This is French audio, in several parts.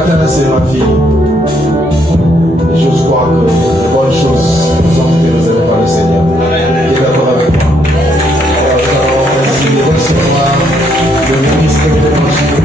matin, c'est ma fille. Et j'ose croire que les bonnes choses ont été réservées par le Seigneur. Il est d'accord avec moi. Alors, nous allons ainsi recevoir le ministre de l'Évangile.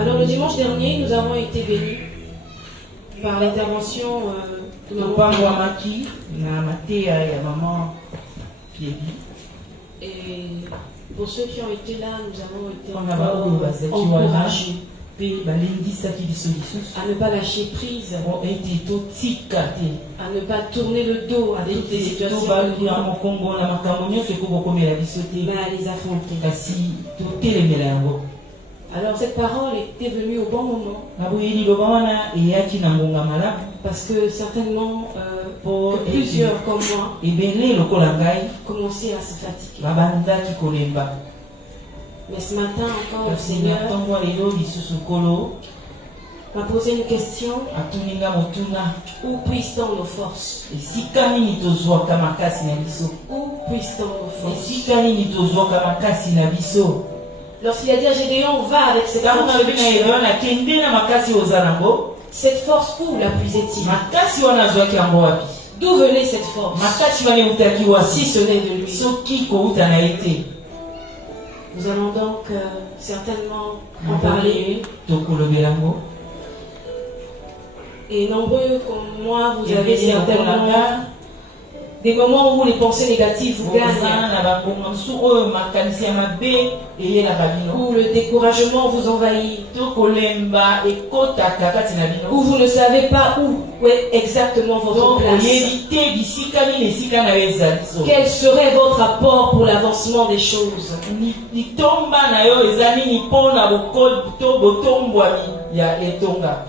Alors le dimanche dernier, nous avons été bénis par l'intervention de maman. Et pour ceux qui ont été là, nous avons été encouragés à ne pas lâcher prise, à ne pas tourner le dos à toutes les situations, mais à les affronter. Alors cette parole était venue au bon moment, parce que certainement plusieurs comme moi commençaient à se fatiguer. Mais ce matin encore, le Seigneur m'a posé une question. Où puissent-on nos forces? Où puissent-on nos forces? Lorsqu'il a dit à Gédéon, va avec cette force, cette force, où la puisait-il? D'où venait cette force? Si ce n'est de lui. Nous allons donc certainement en parler. Et nombreux comme moi, vous avez certainement des moments où les pensées négatives vous gagnent, où le découragement vous envahit, où vous ne savez pas où est exactement votre place. Quel serait votre apport pour l'avancement des choses?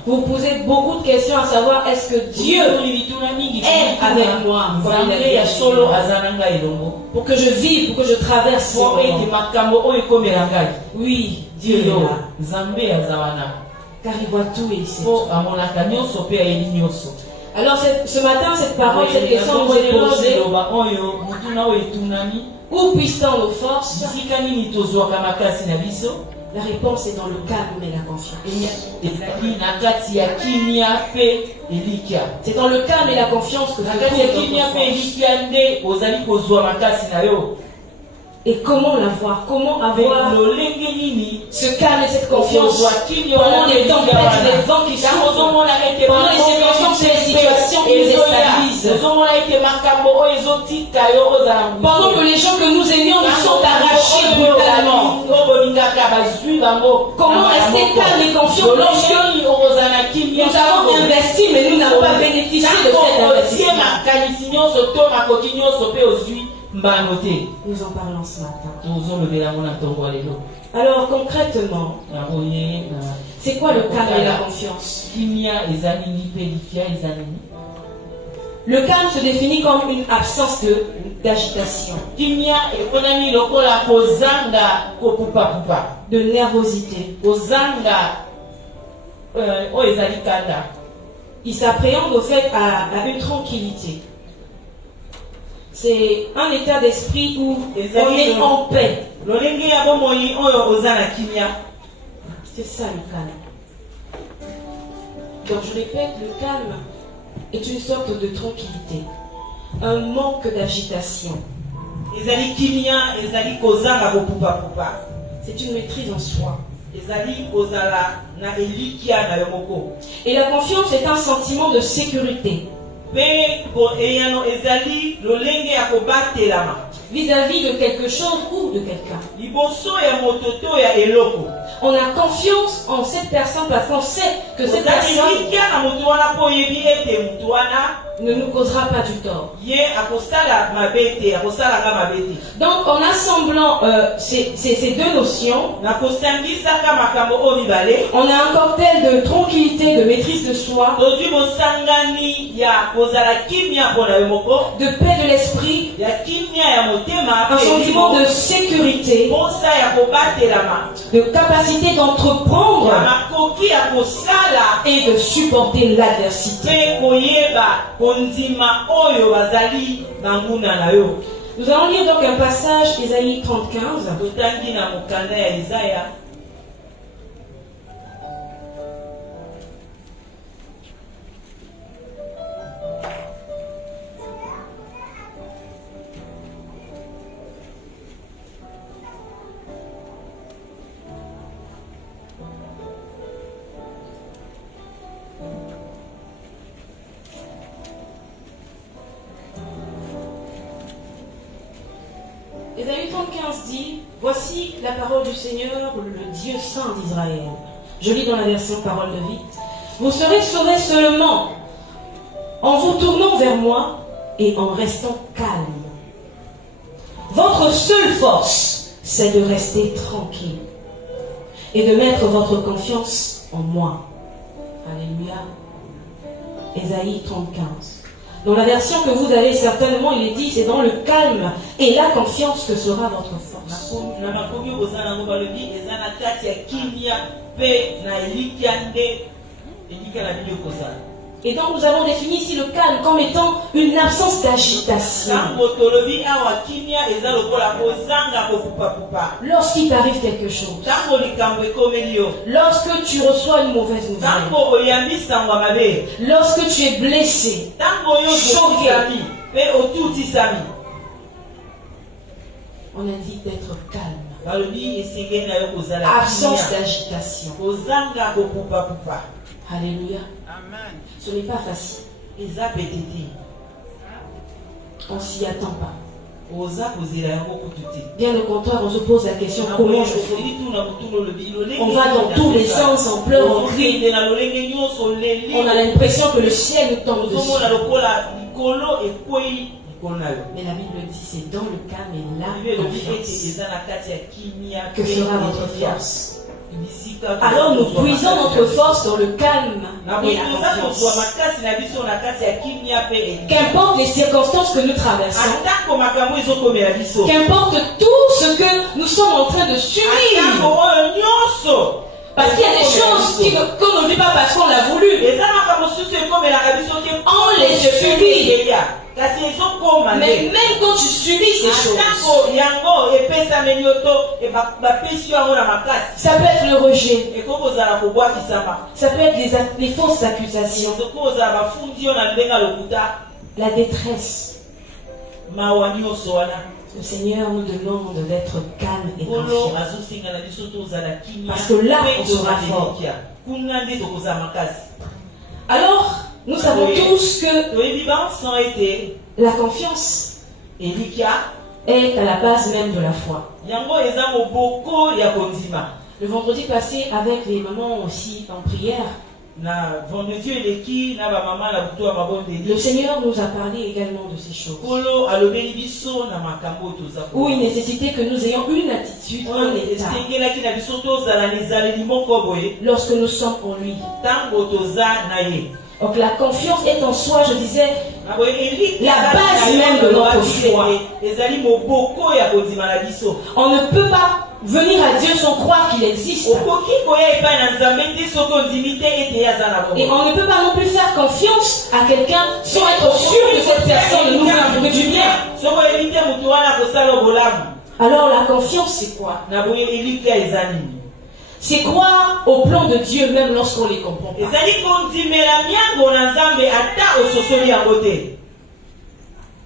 Vous posez beaucoup de questions à savoir, est-ce que Dieu est avec moi? Pour que je vive, pour que je traverse. Oui, Dieu est là. Car il voit tout et il sait tout. Alors ce matin, cette parole, cette question nous est posée. Où puissent-on nos forces? La réponse est dans le calme et la confiance. C'est dans le calme et la confiance que et comment l'avoir? Comment avoir ce calme et cette confiance pendant les tempêtes, les vents qui soufflent, pendant les circonstances et les situations qui nous déstabilisent, pendant que les gens que nous aimions nous sont arrachés brutalement? Comment rester calme et confiant lorsque nous avons investi mais nous n'avons pas bénéficié de cet investissement? Nous en parlons ce matin. Alors concrètement, c'est quoi le calme et la confiance? Le calme se définit comme une absence d'agitation, de nervosité. Il s'appréhende au fait à une tranquillité. C'est un état d'esprit où on est en paix. C'est ça le calme. Donc je répète, le calme est une sorte de tranquillité, un manque d'agitation. C'est une maîtrise en soi. Et la confiance est un sentiment de sécurité vis-à-vis de quelque chose ou de quelqu'un. On a confiance en cette personne parce qu'on sait que cette personne ne nous causera pas du tort. Donc en assemblant ces deux notions, on a un cocktail de tranquillité, de maîtrise de soi, de paix de l'esprit, un sentiment de sécurité, de capacité d'entreprendre et de supporter l'adversité. Nous allons lire donc un passage, Ésaïe 35. Ésaïe 35 dit, voici la parole du Seigneur, le Dieu saint d'Israël. Je lis dans la version parole de vie. Vous serez sauvés seulement en vous tournant vers moi et en restant calme. Votre seule force, c'est de rester tranquille et de mettre votre confiance en moi. Alléluia. Ésaïe 35. Dans la version que vous avez certainement, il est dit, c'est dans le calme et la confiance que sera votre force. Et donc nous avons défini ici le calme comme étant une absence d'agitation. Lorsqu'il t'arrive quelque chose, lorsque tu reçois une mauvaise nouvelle, lorsque tu es blessé, choqué, on indique d'être calme. Absence d'agitation. Alléluia. Amen. Ce n'est pas facile. On s'y attend pas. Bien au contraire, on se pose la question comment je fais. On va dans tous les sens, on pleure, on crie. On a l'impression que le ciel nous tombe dessus. Mais la Bible dit c'est dans le calme et la confiance que sera votre force. Alors nous puisons notre force dans le calme et la confiance. Qu'importe les circonstances que nous traversons, qu'importe tout ce que nous sommes en train de subir, parce qu'il y a des choses qu'on ne vit pas parce qu'on l'a voulu, on les subit. Mais même quand tu subis ces choses, ça peut être le rejet, ça peut être les fausses accusations, la détresse. Le Seigneur nous demande d'être calme et confiant. Parce que là, on sera fort. Alors, nous savons tous que la confiance est à la base même de la foi. Le vendredi passé, avec les mamans aussi en prière, le Seigneur nous a parlé également de ces choses. Où il nécessitait que nous ayons une attitude, un état. Lorsque nous sommes en lui. Donc la confiance est en soi, je disais, la base même de notre foi. On ne peut pas venir à Dieu sans croire qu'il existe. Et on ne peut pas non plus faire confiance à quelqu'un sans être sûr que cette personne nous fait du bien. Alors la confiance, c'est quoi? C'est croire au plan de Dieu même lorsqu'on ne les comprend pas.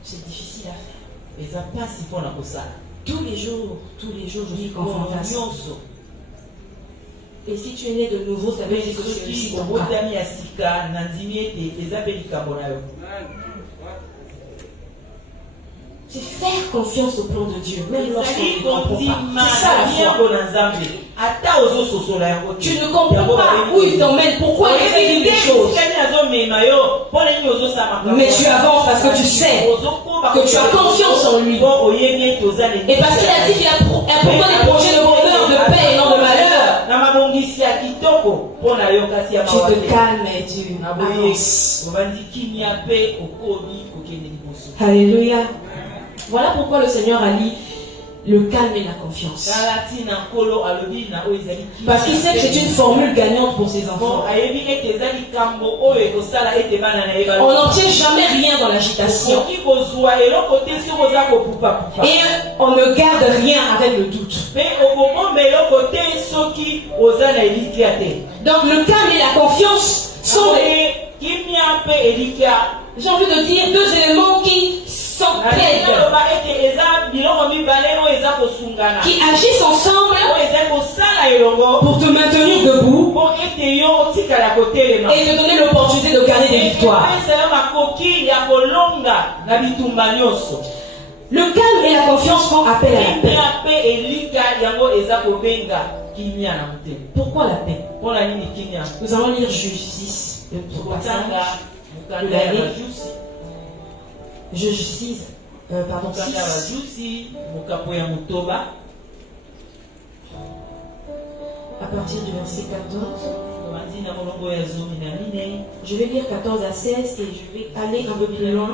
C'est difficile à faire. Tous les jours, je suis confronté à ça. Et si tu es né de nouveau, ça veut dire que c'est aussi ton cas. C'est faire confiance au plan de Dieu, même lorsqu'on ne comprend pas. C'est ça la foi. Tu ne comprends pas où il t'emmène, pourquoi il fait des choses. Mais tu avances parce que tu sais que tu as confiance en lui. Et parce qu'il a dit qu'il a pour toi des projets de bonheur, de paix et non de malheur. Tu te calmes et tu avances. Alléluia. Voilà pourquoi le Seigneur a dit le calme et la confiance. Parce qu'il sait que c'est une formule gagnante pour ses enfants. On n'obtient jamais rien dans l'agitation. Et on ne garde rien avec le doute. Donc le calme et la confiance sont j'ai envie de dire deux éléments qui s'entraident, qui agissent ensemble pour te maintenir debout et te donner l'opportunité de gagner des victoires. Le calme et la confiance font appel à la paix. Pourquoi la paix? Nous allons lire Juge 6, le passage. Juge 6, pardon, 6. À partir du verset 14. Je vais lire 14 à 16 et je vais aller un peu plus loin.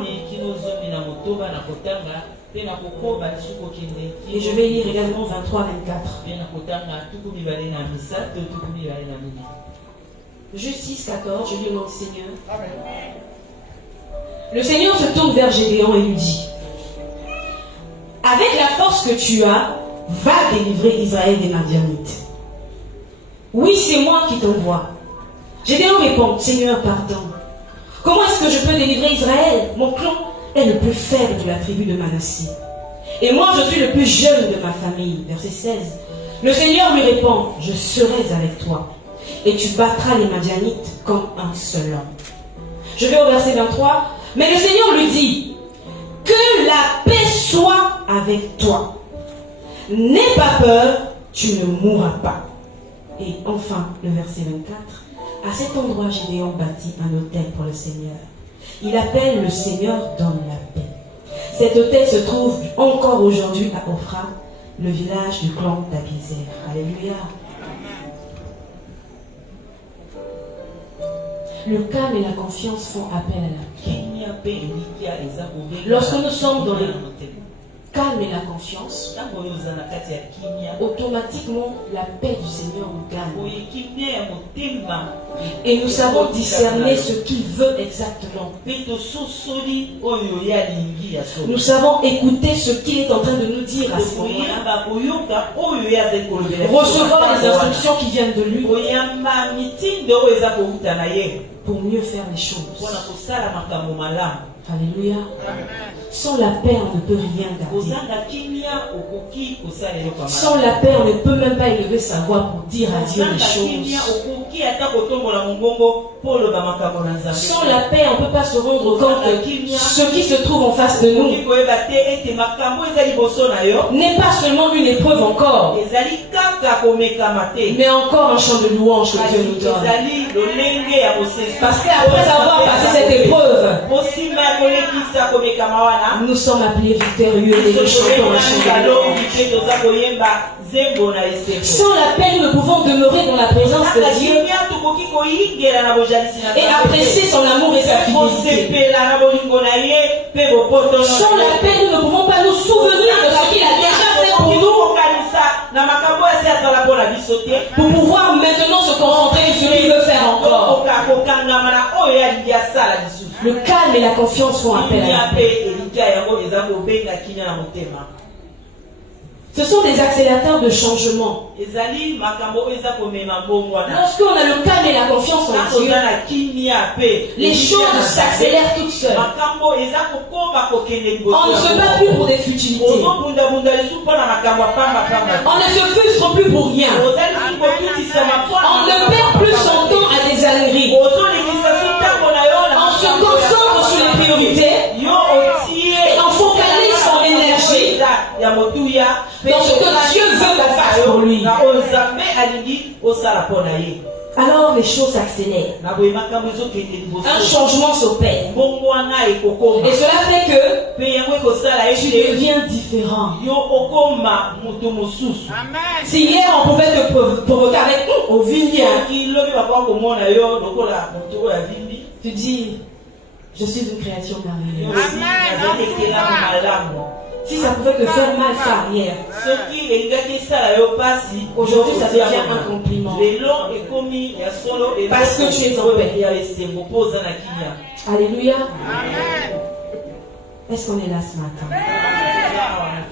Et je vais lire également 23 à 24. Juge 6, 14, je lis au nom du Seigneur. Le Seigneur se tourne vers Gédéon et lui dit: avec la force que tu as, va délivrer Israël des Madianites. Oui, c'est moi qui t'envoie. Gédéon répond: Seigneur, pardon. Comment est-ce que je peux délivrer Israël? Mon clan est le plus faible de la tribu de Manassé. Et moi, je suis le plus jeune de ma famille. Verset 16. Le Seigneur lui répond: je serai avec toi. Et tu battras les Madianites comme un seul homme. Je vais au verset 23. Mais le Seigneur lui dit: que la paix soit avec toi. N'aie pas peur, tu ne mourras pas. Et enfin, le verset 24. À cet endroit, Gédéon bâtit un autel pour le Seigneur. Il appelle le Seigneur donne la paix. Cet autel se trouve encore aujourd'hui à Ophra, le village du clan d'Abiezer. Alléluia. Le calme et la confiance font appel à la paix. Lorsque nous sommes dans le calme et la confiance, automatiquement la paix du Seigneur nous gagne. Et nous savons discerner ce qu'il veut exactement. Nous savons écouter ce qu'il est en train de nous dire à ce moment-là. Recevoir les instructions qui viennent de lui pour mieux faire les choses. Alléluia. Sans la paix, on ne peut rien garder. Sans la paix, on ne peut même pas élever sa voix pour dire à Dieu les choses. Sans la paix, on ne peut pas se rendre compte que ce qui se trouve en face de nous n'est pas seulement une épreuve encore, mais encore un chant de louange que Dieu nous donne. Parce qu'après avoir passé cette épreuve, nous sommes appelés victorieux et nous chantons un chant de louange. Sans la paix, nous ne pouvons demeurer dans la présence de Dieu et apprécier son amour et sa fidélité. Sans la paix, nous ne pouvons pas nous souvenir de ce qu'il a déjà fait pour nous pour pouvoir maintenant se concentrer sur ce qu'il veut faire encore. Le calme et la confiance font appel à lui. Ce sont des accélérateurs de changement. Lorsqu'on a le calme et la confiance en Dieu, les choses s'accélèrent toutes seules. On ne se bat plus pour des futilités. On ne se frustre plus pour rien. On ne perd plus son temps à des âneries. On se concentre sur les priorités et on focalise son énergie dans ce que Dieu veut qu'on fasse pour lui. Alors les choses s'accélèrent. Un changement s'opère. Et cela fait que tu deviens différent. Si hier on pouvait te provoquer avec au vinière, tu dis, je suis une créature merveilleuse. Si ça pouvait te faire mal ça hier, aujourd'hui ça devient un compliment. Parce que tu es en paix. Alléluia. Est-ce qu'on est là ce matin?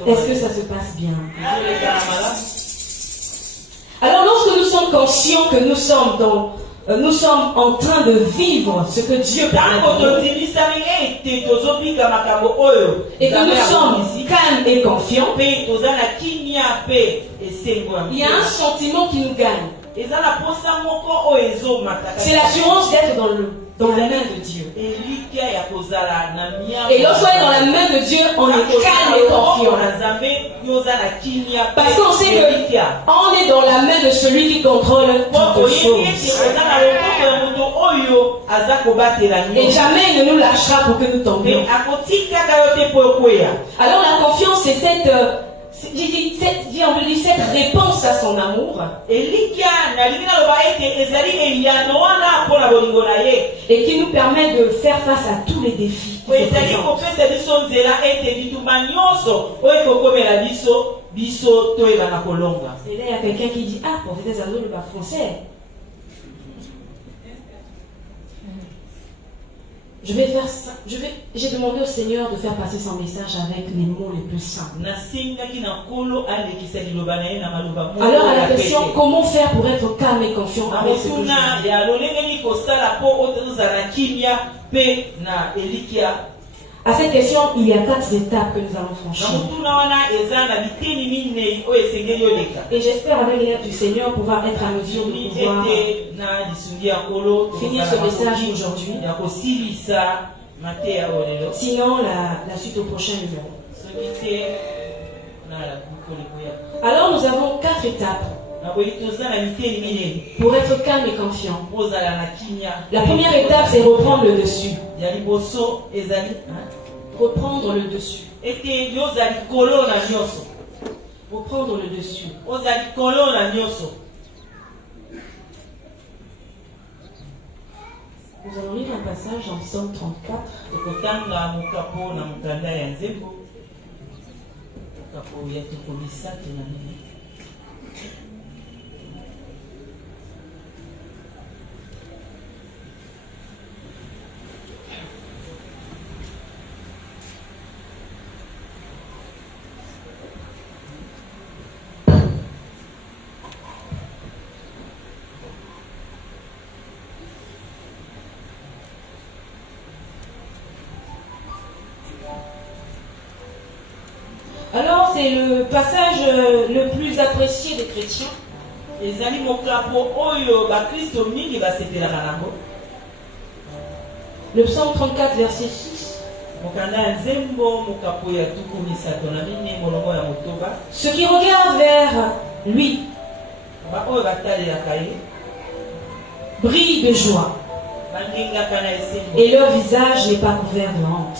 Est-ce que ça se passe bien? Alors lorsque nous sommes conscients que nous sommes en train de vivre ce que Dieu permet et que nous sommes calmes et confiants, il y a un sentiment qui nous gagne. C'est l'assurance d'être dans la main de Dieu. Et lorsqu'on est dans la main de Dieu, on est calme et confiant. Parce qu'on sait qu'on est dans la main de celui qui contrôle toutes choses. Et jamais il ne nous lâchera pour que nous tombions. Alors la confiance, c'est cette réponse à son amour et qui nous permet de faire face à tous les défis qui se présentent. Et là il y a quelqu'un qui dit, ah, pour des ados, le bas français. J'ai demandé au Seigneur de faire passer son message avec les mots les plus simples. Alors à la question, comment faire pour être calme et confiant avec ce que je dis? À cette question, il y a 4 étapes que nous allons franchir. Et j'espère avec l'aide du Seigneur pouvoir être à mesure de pouvoir finir ce message aujourd'hui. Sinon, la suite au prochain numéro. Alors nous avons 4 étapes pour être calme et confiant. La première étape, c'est reprendre le dessus. Reprendre le dessus. Reprendre le dessus. Nous allons lire un passage en Psaume 34. Alors c'est le passage le plus apprécié des chrétiens. Le psaume 34 verset 6. Ceux qui regardent vers lui brillent de joie et leur visage n'est pas couvert de honte.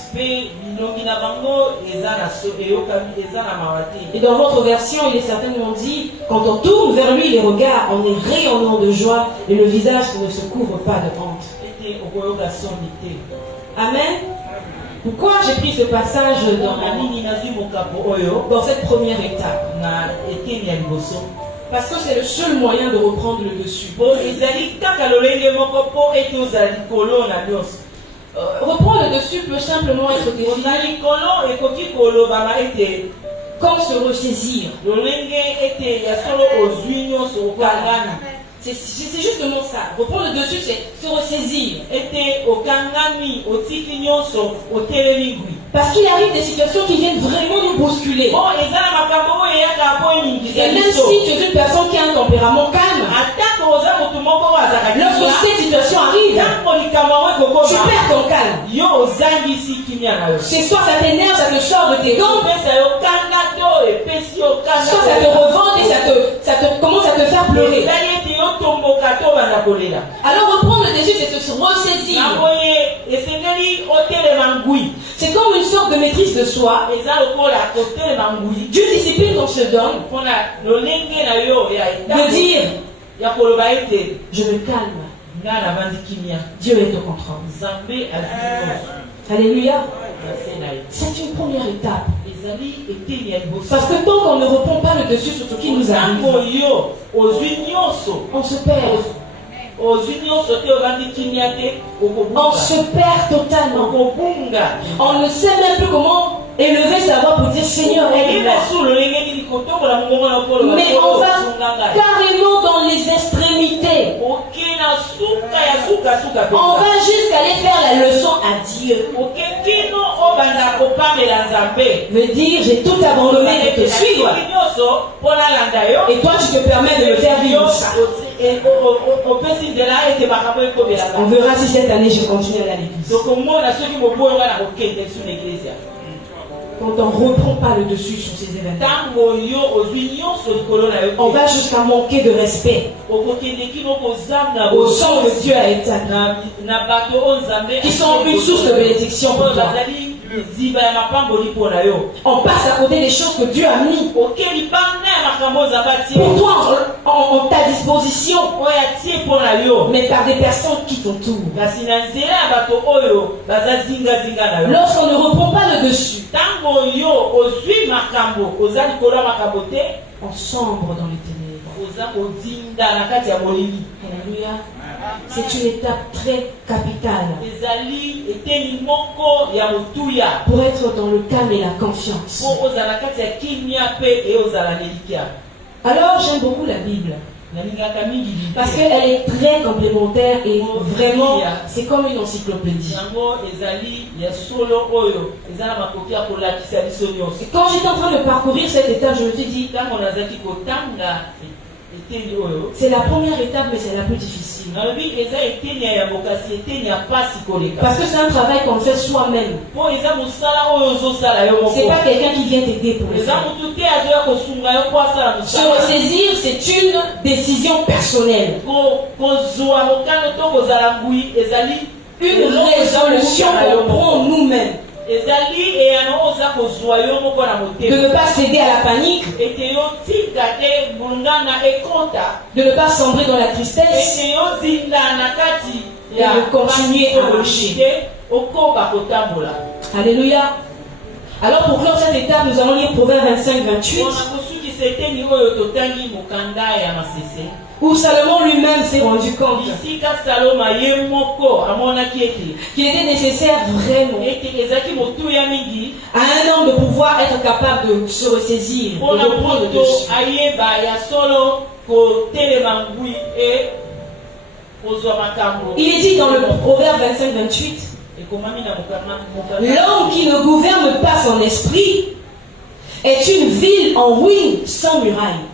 Et dans votre version, il est certainement dit, quand on tourne vers lui les regards, on est rayonnant de joie et le visage ne se couvre pas de honte. Amen. Pourquoi j'ai pris ce passage dans cette première étape? Parce que c'est le seul moyen de reprendre le dessus. Reprendre le dessus peut simplement être défini comme se ressaisir. C'est justement ça. Reprendre le dessus, c'est se ressaisir. Parce qu'il arrive des situations qui viennent vraiment nous bousculer. Et même si tu es une personne qui a un tempérament calme, lorsque cette situation arrive, tu perds ton calme. C'est soit ça t'énerve, ça te sort de tes dents, soit ça te revente et ça te commence à te faire pleurer. Alors reprendre le dessus, c'est se ressaisir. C'est comme une sorte de maîtrise de soi. Dieu discipline qu'on se donne de dire je me calme. Dieu est au contrôle. Alléluia. C'est une première étape. Parce que tant qu'on ne reprend pas le dessus sur ce qui nous arrive, on se perd. On se perd totalement. On ne sait même plus comment élever sa voix pour dire Seigneur, aide-moi. Mais on va carrément dans les extrémités. On va jusqu'à aller faire la leçon à Dieu. Veut dire j'ai tout abandonné de te suivre. Et toi tu te permets de me faire vivre ça. On verra si cette année je continue à l'église. Quand on ne reprend pas le dessus sur ces événements, on va jusqu'à manquer de respect au sang de Dieu a été qui sont une source de bénédiction pour toi. On passe à côté des choses que Dieu a mis pour toi en ta disposition, mais par des personnes qui t'entourent. Lorsqu'on ne reprend pas le dessus, on sombre dans les ténèbres. Alléluia. C'est une étape très capitale pour être dans le calme et la confiance. Alors j'aime beaucoup la Bible parce qu'elle est très complémentaire et vraiment c'est comme une encyclopédie. Et quand j'étais en train de parcourir cette étape, je me suis dit c'est la première étape, mais c'est la plus difficile. Parce que c'est un travail qu'on fait soi-même. C'est pas quelqu'un qui vient t'aider pour le faire. Se ressaisir, c'est une décision personnelle. Une résolution qu'on prend nous-mêmes. De ne pas céder à la panique, de ne pas sombrer dans la tristesse et de continuer à marcher. Alléluia. Alors pour clore cette étape, nous allons lire Proverbe 25-28 où Salomon lui-même s'est rendu compte qu'il était nécessaire vraiment à un homme de pouvoir être capable de se ressaisir et de prendre le dessus. Il est dit dans le Proverbe 25-28, l'homme qui ne gouverne pas son esprit est une ville en ruine sans muraille.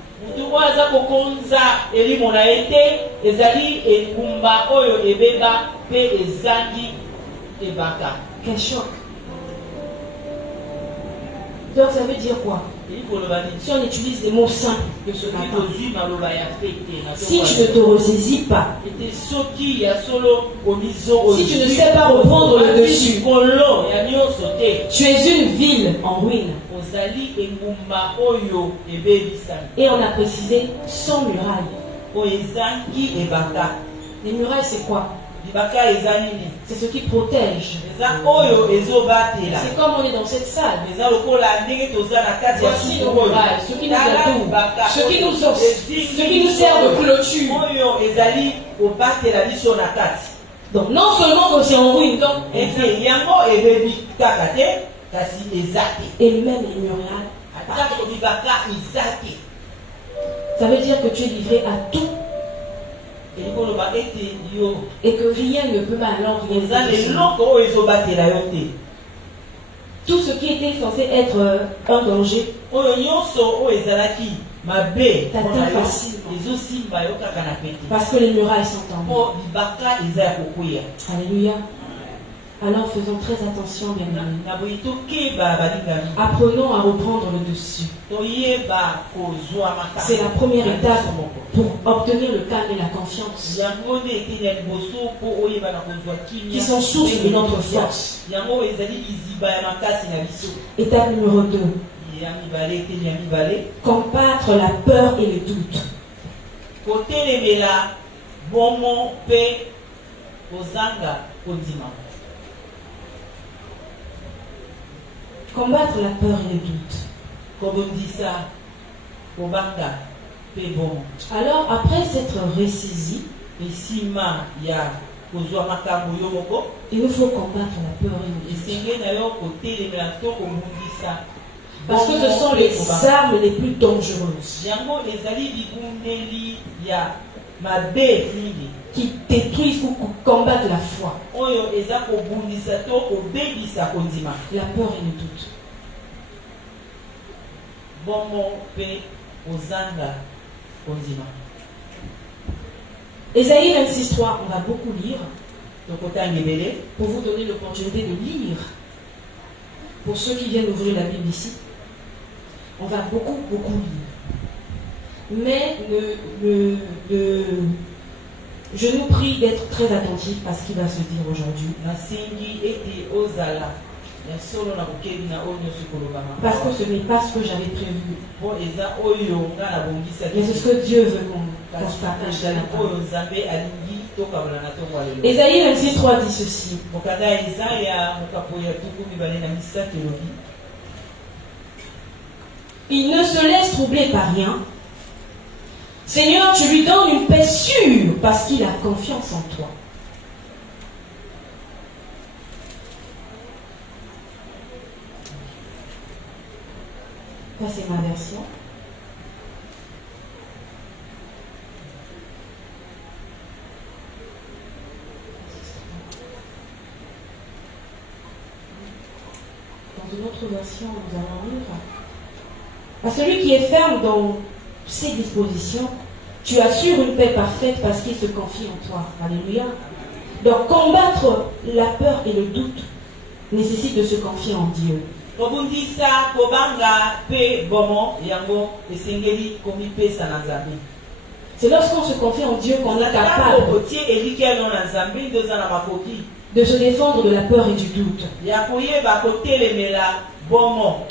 Quel choc. Donc ça veut dire quoi? Si on utilise des mots simples de ce matin, si tu ne te ressaisis pas, si tu ne sais pas reprendre le dessus, tu es une ville en ruine. Et on a précisé sans muraille. Les murailles, c'est quoi? libaka eza nini? C'est ce qui protège. Eza oyo ezobatela. C'est comme on est dans cette salle. Eza lokola ndenge toza na kati ya Voici suku nos oyo. murailles, ce qui nous Tala entoure, libaka ce qui oyo nous offre, ezingi ce qui nous sert de clôture. oyo ezali kobatela biso na kati. Donc non seulement que c'est en ruine, donc, ete yango ebebi kaka te kasi eza te. et même les murailles. atako libaka eza te. Ça veut dire que tu es livré à tout elikoloba ete yo et que rien ne peut alors rien eza faire. leloko oyo ezobatela yo te. Tout ce qui était censé être un danger oyo nyonso oyo ezalaki mabe mpona yo facilement. ezosimba yo kaka na pete parce que les murailles sont en mpo libaka eza ya kokwea. Alléluia. Alors faisons très attention, bien aimés. na boye tokeba balingami Apprenons à reprendre le dessus. toyeba kozwa makasi. C'est la première na étape biso moko. pour obtenir le calme et la confiance yango nde eteni ya liboso mpo oyeba na kozwa kimia qui sont source de notre force. yango ezali liziba ya makasi na biso. Étape numéro 2. ya mibale eteni ya mibale Combattre la peur et le doute. kotelemela bomo mpe kozanga kondima. Combattre la peur et le doute. kobondisa kobanga mpe bomo. Alors, après s'être ressaisi, esima ya kozwa makambo yo moko il nous faut combattre la peur et le doute. esenge na yo kotelemela to kobundisa. Parce que ce sont les armes les plus dangereuses yango ezali bibundeli ya mabe mingi qui détruisent ou combattent la foi, oyo eza kobundisa to kobebisa kondima. la peur et le doute. Bomo mpe kozanga kondima. Ésaïe 26.3, on va beaucoup lire tokotanga ebele pour vous donner l'opportunité de lire. Pour ceux qui viennent ouvrir la Bible ici, on va beaucoup lire. Mais je nous prie d'être très attentifs à ce qui va se dire aujourd'hui. nasengi ete ozala ya solo na bokebi na oyo nyonso kolobama Parce que ce n'est pas ce que j'avais prévu. mpo eza oyo nga nabongisaki Mais c'est ce que Dieu veut qu'on kasi se partage. ezali oyo nzambe alingi tokabola na ntongo ya lelo. Ésaïe 26.3 dit ceci. mokanda ya Ezaya mokapo ya 27 elobi Il ne se laisse troubler par rien. Seigneur, tu lui donnes une paix sûre parce qu'il a confiance en toi. Ça, c'est ma version. Dans une autre version, nous allons lire. À celui qui est ferme dans ses dispositions, tu assures une paix parfaite parce qu'il se confie en toi. Alléluia. Donc combattre la peur et le doute nécessite de se confier en Dieu. kobundisa kobanga mpe bomo yango esengeli komipesa na nzambe. C'est lorsqu'on se confie en Dieu qu'on est Ntango capable kotie elikelo na nzambe nde oza na makoki de se défendre de la peur et du doute. ya koyeba kotelemela bomo.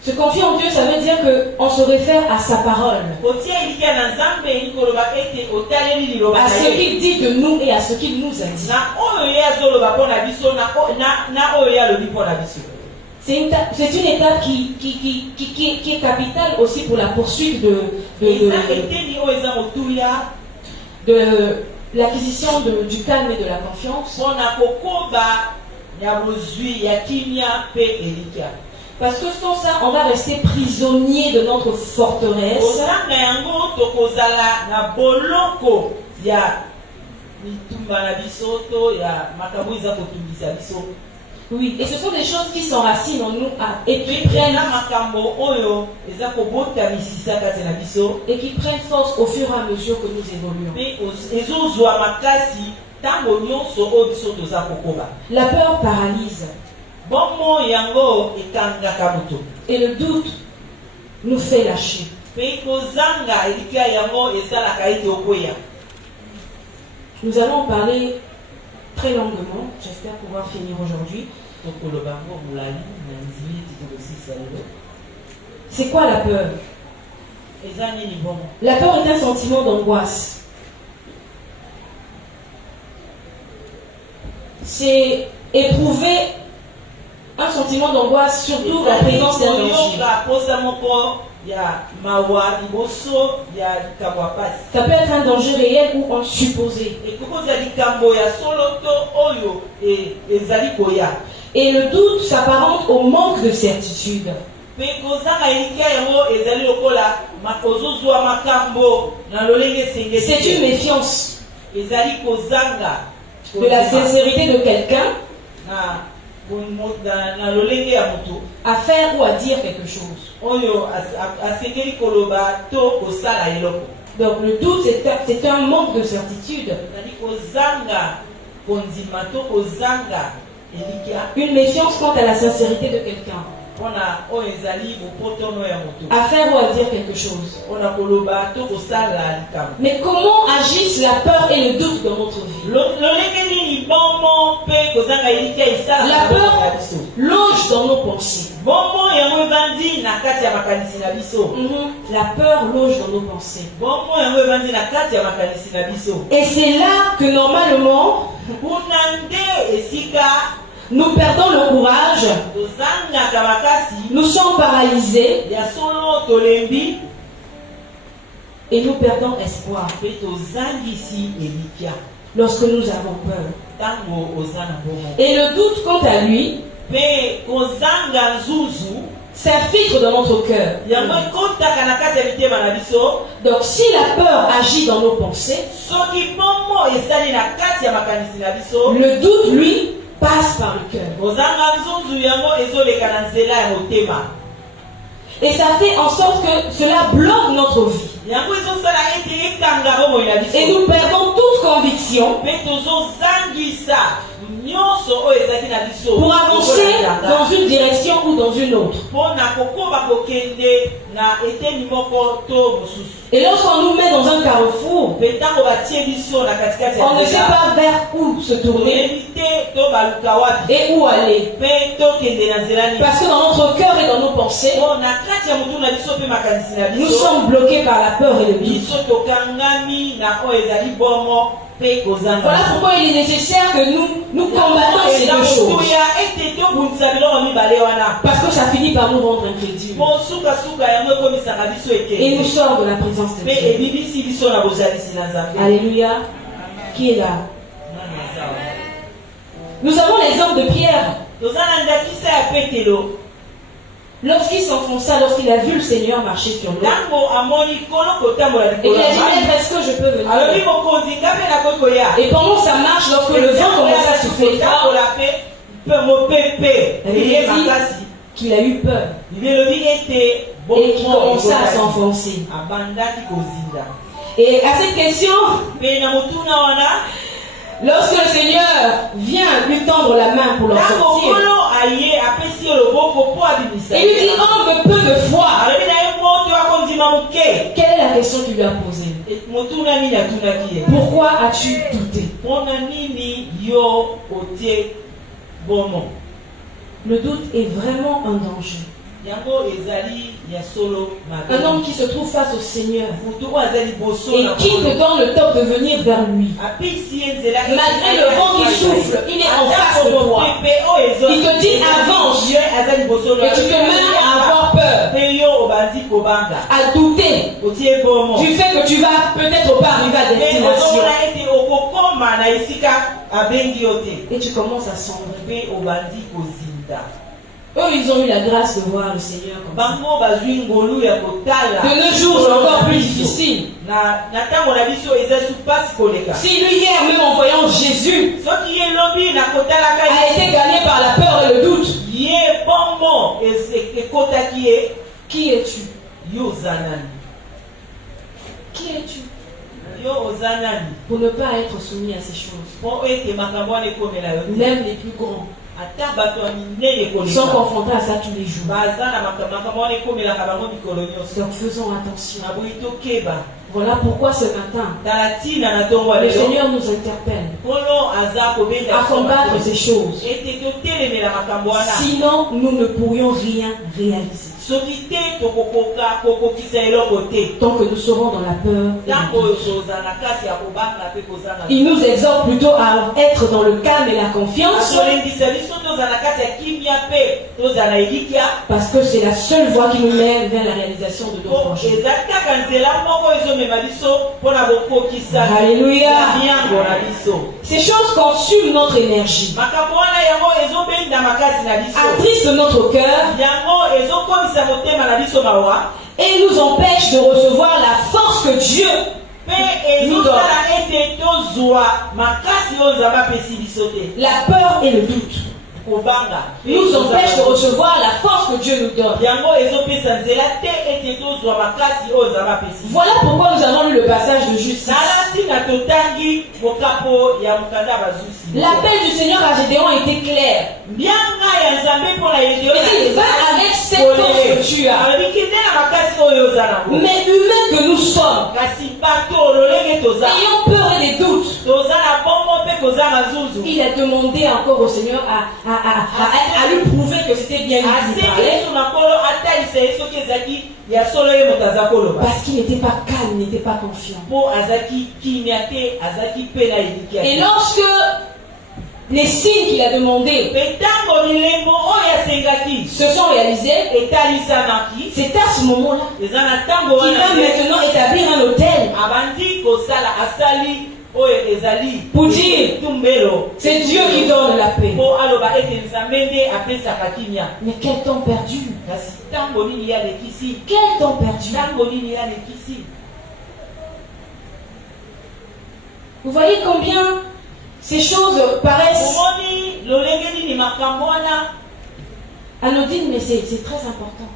Se confier en Dieu, ça veut dire qu'on se réfère à sa parole, kotie elikelo na nzambe elikoloba ete otaleli liloba à na ce ye. qu'il dit de nous et à ce qu'il nous a dit. na oyo ye azoloba mpo na biso na oyo ye alobi mpo na biso. C'est une étape qui est capitale aussi pour la poursuite eza eteni oyo eza motuya de l'acquisition du calme et de la confiance. mpo na kokoba ya bozwi ya kimia mpe elikya. Parce que sans ça, on va rester prisonnier de notre forteresse. kozanga yango tokozala na boloko ya mitumba na biso to ya makambo eza kotumbisa biso. Oui, et ce sont des choses qui s'enracinent en nous et qui prennent force au fur et à mesure que nous évoluons. La peur paralyse. Et le doute nous fait lâcher. Nous allons en parler très longuement. J'espère pouvoir finir aujourd'hui. C'est quoi la peur? La peur est un sentiment d'angoisse. c'est éprouver un sentiment d'angoisse, surtout la présence d'un danger. Ça peut être un danger réel ou un supposé. Et le doute s'apparente au manque de certitude. C'est une méfiance de la sincérité de quelqu'un à faire ou à dire quelque chose. Donc le doute, c'est un manque de certitude. Une méfiance quant à la sincérité de quelqu'un. À faire ou à dire quelque chose. Mais comment agissent la peur et le doute dans notre vie? La peur loge dans nos pensées. La peur loge dans nos pensées. Et c'est là que normalement nous perdons le courage, nous sommes paralysés et nous perdons espoir lorsque nous avons peur. Et le doute, quant à lui, s'infiltre dans notre cœur. Donc si la peur agit dans nos pensées, le doute, lui, passe par le cœur. Et ça fait en sorte que cela bloque notre vie. Et nous perdons toute conviction pour avancer dans une direction ou dans une autre. Et lorsqu'on nous met dans un carrefour, on ne sait pas vers où se tourner et où aller. Parce que dans notre cœur et dans nos pensées, nous sommes bloqués par la peur et le doute. Voilà pourquoi il est nécessaire que nous combattons ces deux choses. Parce que ça finit par nous rendre incrédules. Et nous sort de la présence de Dieu. Alléluia. Qui est là? Nous avons l'exemple de Pierre. Lorsqu'il s'enfonça, lorsqu'il a vu le Seigneur marcher sur l'eau, et il a dit, Maître, est-ce que je peux venir? Et pendant sa marche, lorsque le vent commença à souffler fort, il a dit qu'il a eu peur et qu'il commença à s'enfoncer. Et à cette question, lorsque le Seigneur vient lui tendre la main pour le sortir, il lui dit, homme de peu de foi, quelle est la question qu'il lui a posée? Pourquoi as-tu douté? Le doute est vraiment un danger. Un homme qui se trouve face au Seigneur et qui te donne le temps de venir vers lui. Malgré le vent qui souffle, il est en face de toi. Il te dit avance et tu te mets à avoir peur, à douter du fait que tu vas peut-être pas arriver à destination. Et tu commences à sombrer. Eux, ils ont eu la grâce de voir le Seigneur comme ça. De nos jours, c'est encore plus difficile. Si lui, hier, même en voyant Jésus, a été gagné par la peur et le doute, qui es-tu? Qui es-tu? Pour ne pas être soumis à ces choses. Même les plus grands sont confrontés à ça tous les jours. Donc faisons attention. Voilà pourquoi ce matin, le Seigneur nous interpelle à combattre ces choses. Sinon, nous ne pourrions rien réaliser. soki te tokokoka kokokisa eloko te. Tant que nous serons dans la peur. Ntango tozala na kati ya kobanga mpe kozanga. Il nous exhorte plutôt à être dans le calme et la confiance. Akolendisa biso tozala na kati ya kimia mpe tozala elikya. Parce que c'est la seule voie qui nous mène vers la réalisation de nos projets. Eza kaka nzela moko ezomema biso mpona kokokisa Alléluia. miango na biso. Ces choses consument notre énergie, makambo wana yango ezobenda makasi na biso. attristent notre cœur yango ezokomisa motema na biso mawa. et nous empêchent de recevoir la force que Dieu mpe ezosala ete tozwa makasi oyo nzambe apesi biso te. La peur et le doute kobanga nous empêchent de recevoir la force que Dieu nous donne. yango ezopesa nzela te ete tozwa makasi oyo nzambe apesi. Voilà pourquoi nous avons lu le passage de Jude 6. nala ntina totangi mokapo ya mokanda bazusi. L'appel du Seigneur à Gédéon était clair. mbianga ya nzambe mpona Gédéon Il dit, va avec cette force que tu as. alobikinde na makasi oyo oza nango. Mais humains que nous sommes, kasi bato lolenge toza ayant peur et des doutes, toza na bongo mpe koza na zuzu. il a demandé encore au Seigneur à lui prouver que c'était bien lui qui parlait. asekiso na kolo atalisa ye soki ezalaki ya solo ye moto aza koloba. Parce qu'il n'était pas calme, il n'était pas confiant. mpo azalaki kimia te azalaki mpe na elikia Et te. lorsque les signes qu'il a demandés mpe ntango milembo oyo asengaki se sont réalisés, etalisanaki c'est à ce moment-là eza na ntango qu'il va wana te maintenant établir un hôtel abandi kosala asali oyo ezali pour dire tumbelo. c'est Dieu qui donne la paix. mpo aloba ete nzambe nde apesaka kimia. Mais quel temps perdu! kasi ntango nini yalekisi Quel temps perdu! ntango nini yalekisi. Vous voyez combien ces choses paraissent omoni lolenge nini makambo wana anodines, mais c'est très important.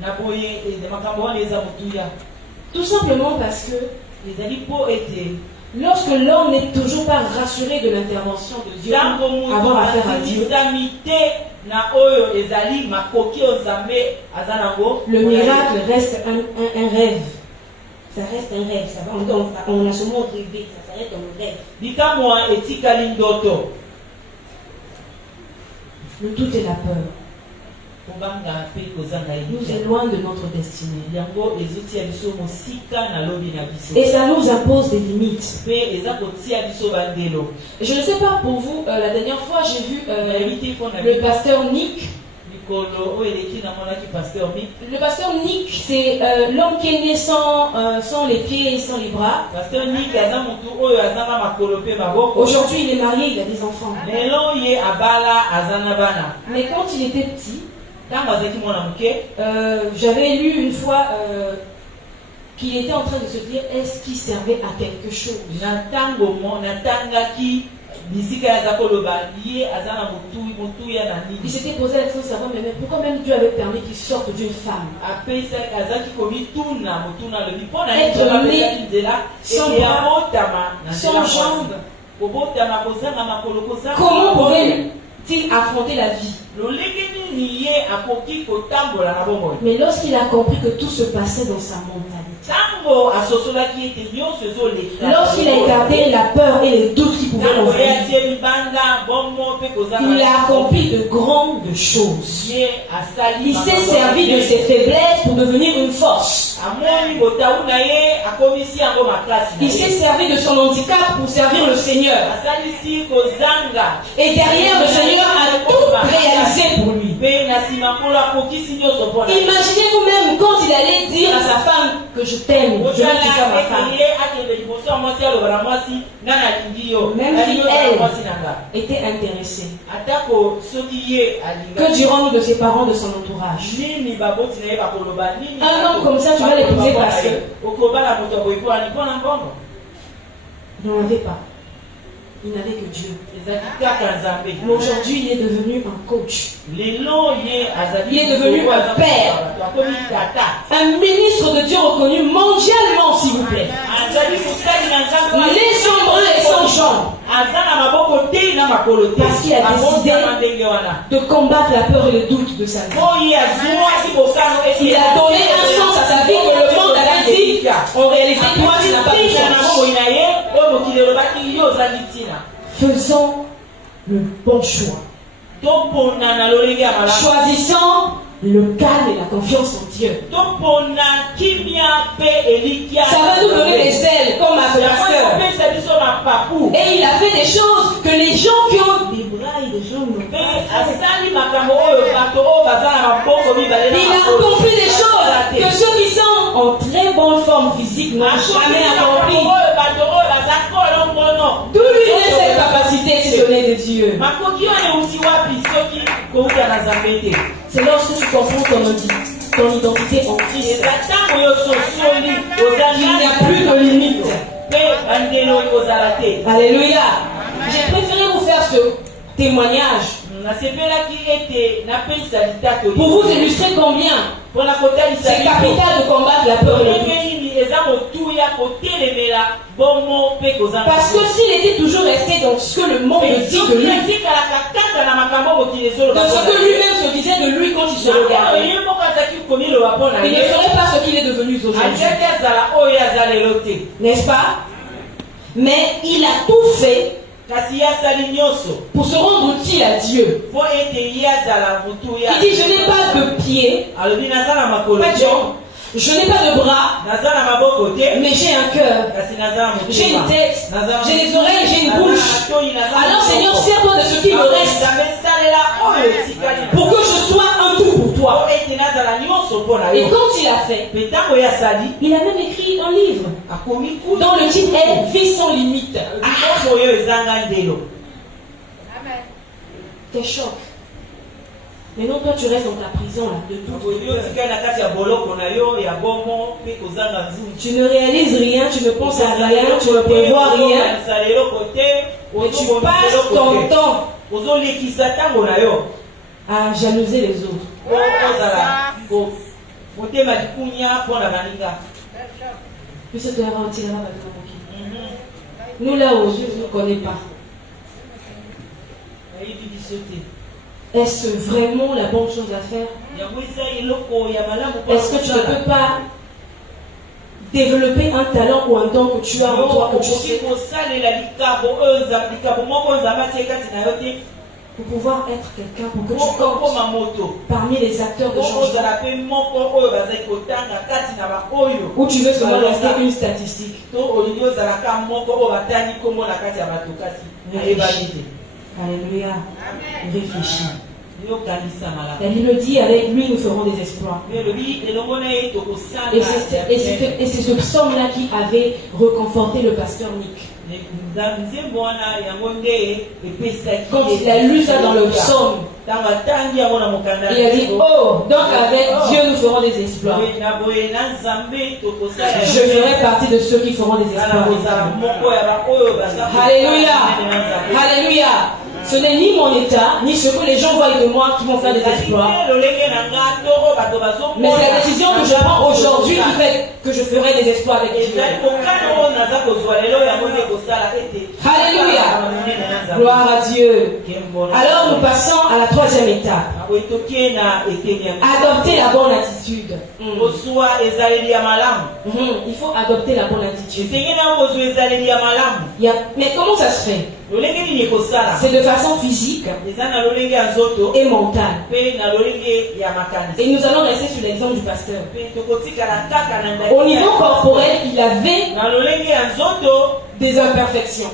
na boye makambo wana eza motuya. Tout simplement parce que ezali mpo ete lorsque l'homme n'est toujours pas rassuré de l'intervention de Dieu ntango moto avant affaire à Dieu, azimisami te na oyo ezali makoki oyo nzambe aza nango, le miracle reste un rêve. Ça reste un rêve. Ça va, on a ce mot rêvé, ça s'arrête dans le rêve. likamwa etikali ndoto. Le doute et la peur kobanga mpe kozanga nous elikya éloignent de notre destinée. yango ezotia biso mosika na lobi na biso Et ça nous impose des limites. mpe eza kotia biso bandelo. Je ne sais pas pour vous, la dernière fois j'ai vu nayebi te mpo na le pasteur Nick. mikolo oyo eleki namonaki pasteur mi. Le pasteur Nick, c'est l'homme qui est né sans les pieds et sans les bras. pasteur nik aza motu oyo aza na makolo mpe maboko. Aujourd'hui, il est marié, il a des enfants. lelo ye abala aza na bana. Mais quand il était petit, ntango azalaki mwana moke j'avais lu une fois qu'il était en train de se dire est-ce qu'il servait à quelque chose. na ntango natangaki bisika aza koloba ye aza na motuya na Il nini. s'était posé la question de savoir mais pourquoi même Dieu avait permis qu'il sorte d'une femme. apesa azalaki komituna motuna alobi mpo na Être ezalaki nzela sans ete bras, abotama na sans nzela mwasi. jambes. kobotama kozanga makolo kozanga Comment maboko. pouvait-il affronter la vie? lolenge nini ye akoki kotambola na bomoi. Mais lorsqu'il a compris que tout se passait dans sa mentalité, ntango asosolaki ete nyonso ezoleka. lorsqu'il a écarté la peur et les doutes qui pouvaient ntango ye l'envahir, atie libanga bomoi mpe kozanga il a accompli de grandes choses. ye asali Il s'est makambo servi de mabe. ses faiblesses pour devenir une force. amoni botawu na ye akomisi yango makasi na Il s'est ye. servi de son handicap pour servir le Seigneur. asalisi kozanga. Et derrière, le Seigneur a tout réalisé pour lui. mpe na nsima nkolo akokisi nyonso mpo na ye. Imaginez vous-même quand il allait dire à sa femme que je t'aime, je veux que tu sois ma femme. ye akende liboso ya mwasi aloba na mwasi nga nalingi yo. Même si Nalingi ozala elle mwasi na nga. était intéressée. atako soki ye Que alinga dirons-nous de ses parents, de son entourage? nini baboti na ye bakoloba nini. Un homme comme ça, tu vas l'épouser parce que- okobala moto aboyi mpona mpo na mbongo. Il n'en avait pas. Il n'avait que Dieu. ezalaki kaka nzambe. Mais aujourd'hui, il est devenu un coach, lelo ye azali Il est devenu un père. akomi tata. un ministre de Dieu reconnu mondialement, s'il vous plaît. azali mosali na nzambe Les sans bras et sans jambes, aza na maboko te na makolo te. Parce qu'il a décidé- Abotama ndenge wana. de combattre la peur et le doute de sa vie. oyo azwaki bokano ete Il a donné un sens à sa vie que le monde avait dit. En réalité, toi, tu n'as pas de tina na sens. bomoi na ye oyo mokili elobaki yo ozali ntina. Faisons le bon choix. topona na lolenge ya malamu. Choisissons le calme et la confiance en Dieu. Ça va nous donner des ailes comme à ce pasteur. Et il a fait des choses que les gens qui ont des bras et des jambes n'ont pas fait. Il a accompli des choses que ceux qui sont en très bonne forme physique n'ont jamais accompli. D'où lui donner cette capacité si ce n'est de Dieu. C'est lorsque tu comprends ton identité en Christ qu'il n'y a plus de limite. Alléluia. J'ai préféré vous faire ce témoignage pour vous illustrer combien c'est capital de combattre la peur et le doute. Parce que s'il était toujours resté dans ce que le monde dit de lui, de ce que lui-même se disait de lui quand il se regardait, il ne ferait pas ce qu'il est devenu aujourd'hui. N'est-ce pas? Mais il a tout fait pour se rendre utile à Dieu. Il dit, je n'ai pas de pied, pas de jambes, je n'ai pas de bras, mais j'ai un cœur, j'ai une tête, j'ai des oreilles, j'ai une bouche. Alors Seigneur, sers-moi de ce qui me reste pour que je sois un tout pour toi. Et quand il a fait, il a même écrit un livre dont le titre est Vie sans limite. T'es choc. Maintenant, toi, tu restes dans ta prison là, de tout. Tu ne réalises rien, tu ne penses à rien, tu ne prévois rien. Et tu passes ton temps à jalouser les autres. Nous là où Dieu ne nous connaît pas. Est-ce vraiment la bonne chose à faire? Est-ce que tu ne peux pas développer un talent ou un don que tu as en toi, que tu sais, pour pouvoir être quelqu'un, pour que tu comptes parmi les acteurs de changement? Ou tu veux seulement rester une statistique? Alléluia. Réfléchis. Il le dit, avec lui nous ferons des exploits. Et c'est ce psaume-là qui avait réconforté le pasteur Nick. Quand il a lu ça dans le psaume, il a dit, oh, donc avec Dieu nous ferons des exploits. Je ferai partie de ceux qui feront des exploits. Alléluia. Alléluia. Ce n'est ni mon état, ni ce que les gens voient de moi qui vont faire des exploits. Mais c'est la décision que je prends aujourd'hui qui fait que je ferai des exploits avec Dieu. Alléluia. Gloire à Dieu. Alors nous passons à la troisième étape. Adopter la bonne attitude. Il faut adopter la bonne attitude. Mais comment ça se fait? C'est de façon physique et mentale. Et nous allons rester sur l'exemple du pasteur. Au niveau corporel, il avait des imperfections.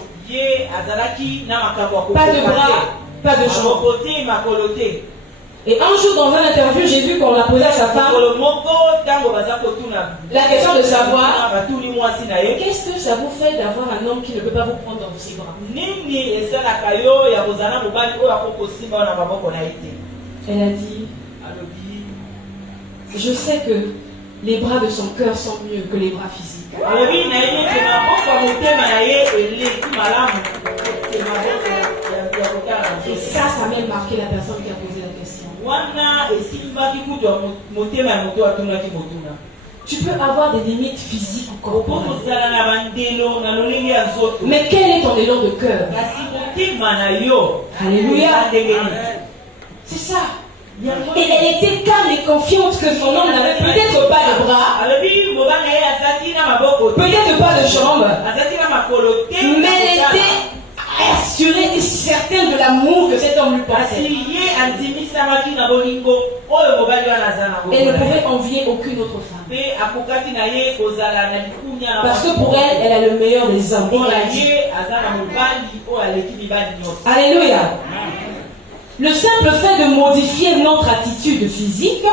Pas de bras, pas de jambes. Et un jour dans une interview, j'ai vu qu'on a posé à sa femme la question de savoir qu'est-ce que ça vous fait d'avoir un homme qui ne peut pas vous prendre dans ses bras. Elle a dit, je sais que les bras de son cœur sont mieux que les bras physiques. Et ça m'a même marqué la personne qui a posé la question. Tu peux avoir des limites physiques ou corporelles. Mais quel est ton élan de cœur? Alléluia. C'est ça. Et elle était calme et confiante que son homme n'avait peut-être pas de bras, peut-être pas de jambes, mais elle était assurée et certaine de l'amour que cet homme lui portait. Elle ne pouvait envier aucune autre femme. Parce que pour elle, elle a le meilleur des hommes. Alléluia. Le simple fait de modifier notre attitude physique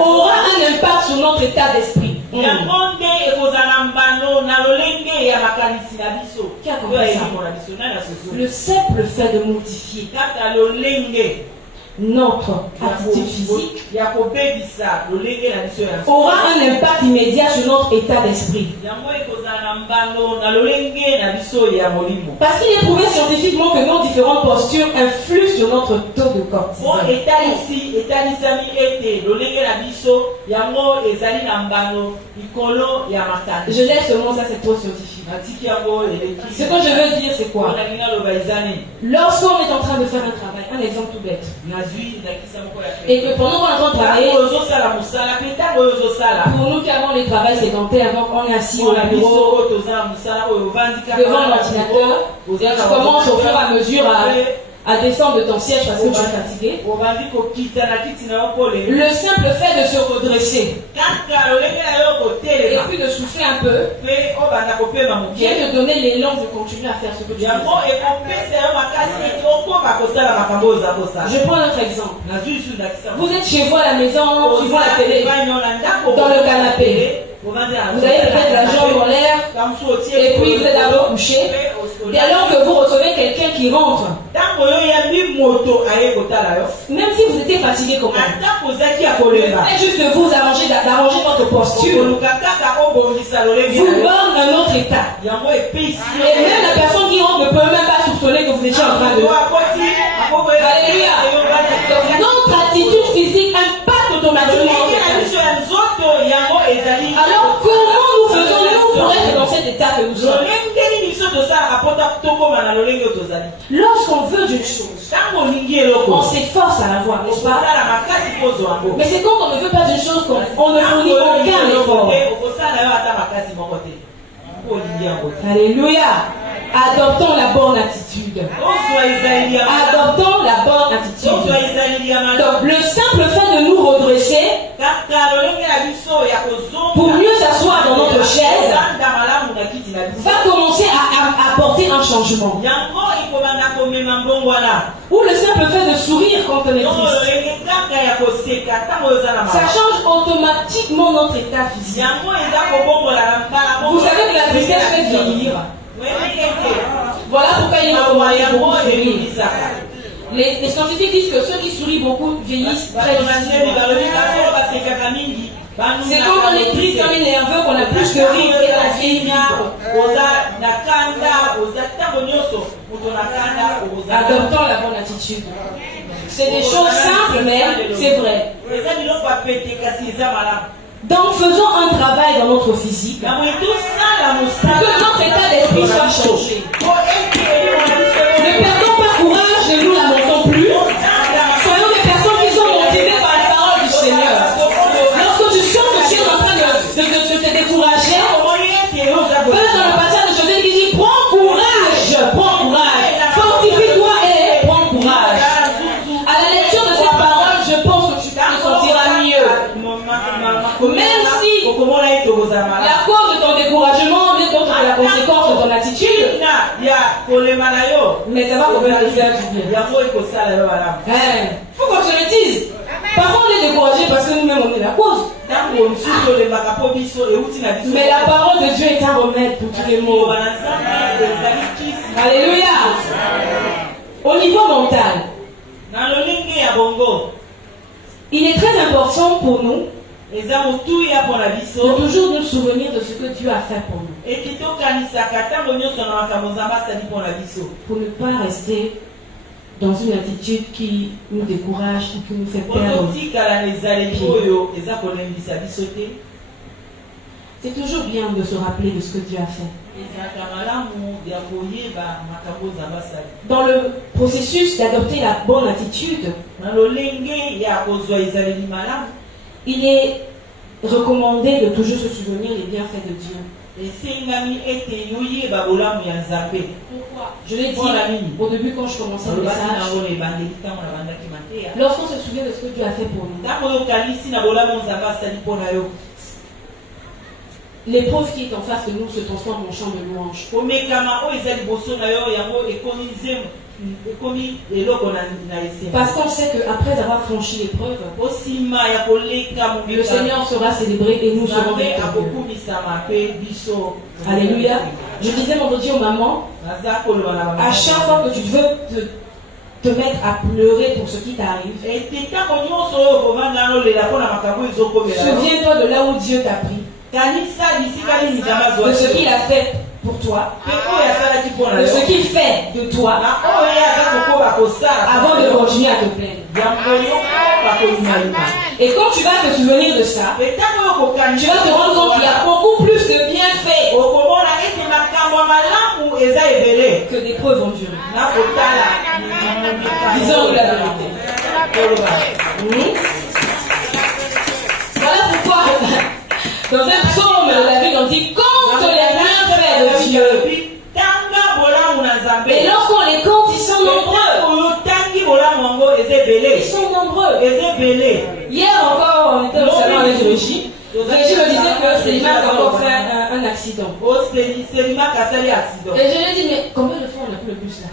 aura un impact sur notre état d'esprit. Qui a compris ça? Le simple fait de modifier notre attitude physique aura un impact immédiat sur notre état d'esprit. Parce qu'il est prouvé scientifiquement que nos différentes postures influent sur notre taux de cortisol. Je laisse le mot, ça c'est trop scientifique. Ce que je veux dire c'est quoi? Lorsqu'on est en train de faire un travail, un exemple tout bête, et que pendant qu'on est en train de travailler, pour nous qui avons les travails sédentaires, donc on est assis au bureau, devant l'ordinateur, tu commences au fur et à mesure à descendre de ton siège parce que tu es fatigué. Le simple fait de se redresser et puis de souffler un peu vient te donner l'élan de continuer à faire ce que tu fais. Je prends un autre exemple. Vous êtes chez vous à la maison, tu vois la télé, dans le canapé. Vous avez peut-être la jambe en l'air, et puis vous êtes d'abord couché. Et alors que vous recevez quelqu'un qui rentre, même si vous étiez fatigué comme ça, c'est juste de vous d'arranger votre posture, vous donne un autre état. Et même la personne qui rentre ne peut même pas soupçonner que vous étiez en train de... Alléluia. Donc notre attitude physique impacte automatiquement. Alors comment nous faisons-nous pour être dans cet état que nous sommes? Lorsqu'on veut d'une chose, on s'efforce à l'avoir, n'est-ce pas? Mais c'est quand on ne veut pas d'une chose qu'on ne fournit aucun effort. Alléluia. Adoptons la bonne attitude. Adoptons la bonne attitude. Donc le simple fait de nous redresser pour mieux s'asseoir dans notre chaise va commencer à apporter un changement. Ou le simple fait de sourire quand on est triste, ça change automatiquement notre état physique. Vous savez que la tristesse fait vieillir. Voilà pourquoi il est recommandé beaucoup de sourire. Les scientifiques disent que ceux qui sourient beaucoup vieillissent très difficilement. C'est quand on est triste, quand on est nerveux, qu'on a plus de rire et la vieille Adoptons la bonne attitude. C'est des choses simples, mais c'est vrai. Donc faisons un travail dans notre physique, que notre état d'esprit soit changé. Ne perdons pas courage, ne nous lamentons plus. Soyons des personnes qui sont motivées par la parole du Seigneur. Lorsque tu sens que tu es en train de te décourager, voilà dans le passage de Joseph qui dit prends courage, fortifie-toi et prends courage. À la lecture de cette parole, je pense que tu te sentiras mieux. Même si la cause de ton découragement est contre la conséquence de ton attitude, mais ça va quand même te faire du bien. Il faut qu'on se le dise. Parfois on est découragé parce que nous-mêmes on est la cause. Mais la parole de Dieu est un remède pour tous les maux. Alléluia. Au niveau mental, il est très important pour nous de toujours nous souvenir de ce que Dieu a fait pour nous. Pour ne pas rester dans une attitude qui nous décourage ou qui nous fait perdre. C'est toujours bien de se rappeler de ce que Dieu a fait. Dans le processus d'adopter la bonne attitude, il est recommandé de toujours se souvenir des bienfaits de Dieu. esengami ete yoyeba bolamu ya nzambe. Pourquoi? Je l'ai dit Voilà. au début quand je commençais le Olobaki message. nango na ebandeli ntango na bandaki mateya. Lorsqu'on se souvient de ce que Dieu a fait pour nous, Ntango oyokanisi na bolamu nzambe asali mpo na yo, l'épreuve qui est en face de nous se transforme en chant de louange. komekama oyo eza liboso na yo yango ekomi nzembo, ekomi eloko na esengo. Parce qu'on sait qu'après avoir franchi l'épreuve, osima ya koleka le Seigneur sera célébré et nous serons nzambe victorieux. akokumisama mpe biso. Alléluia. Je disais vendredi aux mamans, Naza koloba na bamama. à chaque fois que tu veux te mettre à pleurer pour ce qui t'arrive, ete ntango nyonso oyo okovanda nolela mpo na makambo ezokomela yo, souviens-toi de là où Dieu t'a pris, kanisa bisika nini nzambe azwa de ce yo. qu'il a fait pour toi, mpe oyo asalaki mpo na de yo, ce qu'il fait de toi, na oyo ye aza kokoba kosala avant de continuer à te plaindre. yango yo bakolimalima. Et quand tu vas te souvenir de ça, etango oyo tu vas te rendre compte qu'il y a beaucoup plus de bienfaits okomona ete makambo ya malamu eza ebele que des preuves endurées. na kotala. Disons la vérité. Koloba. Voilà pourquoi, dans un psaume de la Bible, on dit compte les bienfaits de Dieu. tanga bolamu na nzambe. Et lorsqu'on les compte, ils sont nombreux. oyotangi bolamu yango eza ebele. Ils sont nombreux. eza ebele. Hier encore, on était au salon avec Régie. Régie me disait que Stéphane a encore fait un accident. Selima kasali accident. Et je lui ai dit, mais combien de fois on a pris le bus là?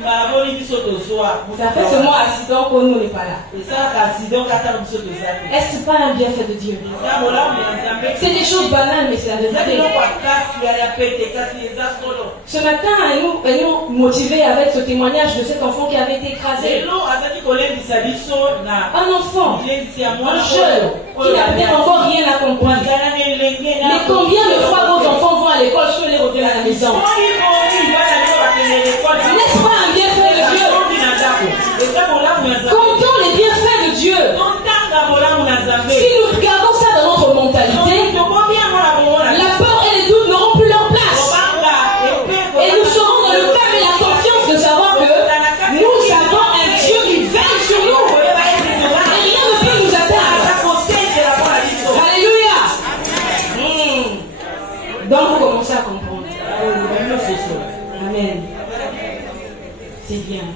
malaboli biso tozwa. Ça fait seulement accident qu'on nous n'est pas là. esalaka accident katala biso toza te. Est-ce pas un bienfait de Dieu? eza bolamu ya nzambe. C'est des choses banales, mais c'est la eza vérité. biloko ya kasi ya pete kasi eza solo. Ce matin, elle nous motivait avec ce témoignage de cet enfant qui avait été écrasé. lelo azali kolendisa biso na Un enfant, lendisi ya un mwana jeune, qui n'a peut-être encore rien accompli. azala na elenge na. Mais combien de fois vos enfants vont à l'école sur les reviennent à la maison? N'est-ce pas un bienfait de Dieu? Comptons les bienfaits de Dieu. Si nous regardons ça dans notre mentalité, la peur et les doutes n'auront plus leur place. Et nous serons dans le calme et la confiance de savoir que nous avons un Dieu qui veille sur nous. Et rien ne peut nous atteindre. Alléluia. Donc vous commencez à comprendre. Amen. C'est bien.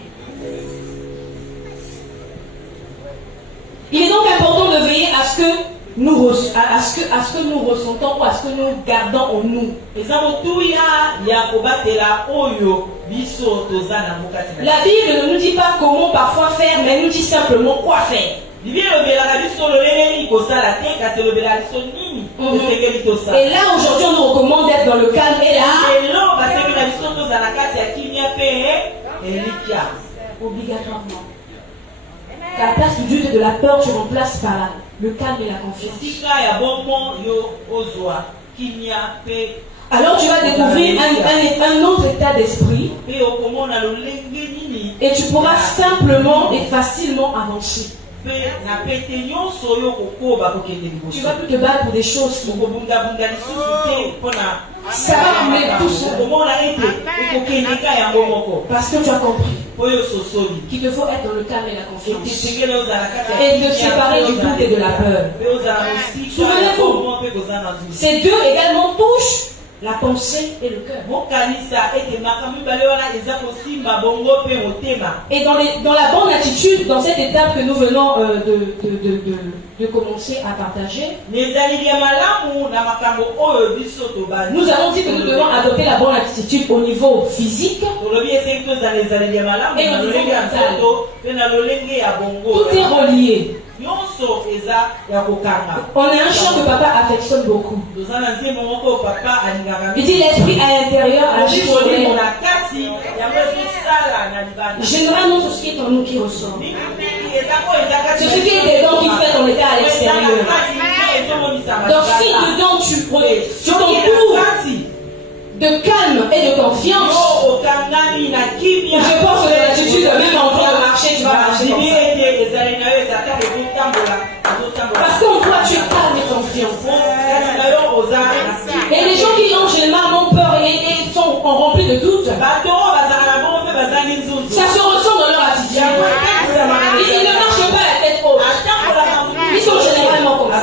Il est donc important de veiller à ce que nous ressentons ou à ce que nous gardons en nous. La Bible ne nous dit pas comment parfois faire, mais elle nous dit simplement quoi faire. Et là aujourd'hui on nous recommande d'être dans le calme et là obligatoirement. Qu'à la place du doute et de la peur, tu remplaces par le calme et la confiance. Alors tu vas découvrir un autre état d'esprit et tu pourras simplement et facilement avancer. Tu vas plus te battre pour des choses qui ça va couler tout seul. Parce que tu as compris qu'il te faut être dans le calme et la confiance et de séparer du doute et de la peur. Souvenez-vous, ces deux également touchent la pensée et le cœur. Et dans la bonne attitude, dans cette étape que nous venons de commencer à partager, nous avons dit que nous devons adopter la bonne attitude au niveau physique et au niveau mental. Tout est relié. On a un chant que papa affectionne beaucoup. Il dit l'esprit à l'intérieur agit sur les... Généralement, c'est ce qui est en nous qui ressort. C'est ce qui est dedans qui fait ton état à l'extérieur. Donc si dedans tu t'entoures de calme et de confiance, je pense que l'attitude de même en train de marcher, tu vas marcher comme ça. Parce qu'en toi tu es calme et confiant. Et les gens qui ont généralement peur et sont remplis de doutes, ça se ressent dans leur attitude. Ils ne marchent pas la tête haute. Ils sont généralement comme ça.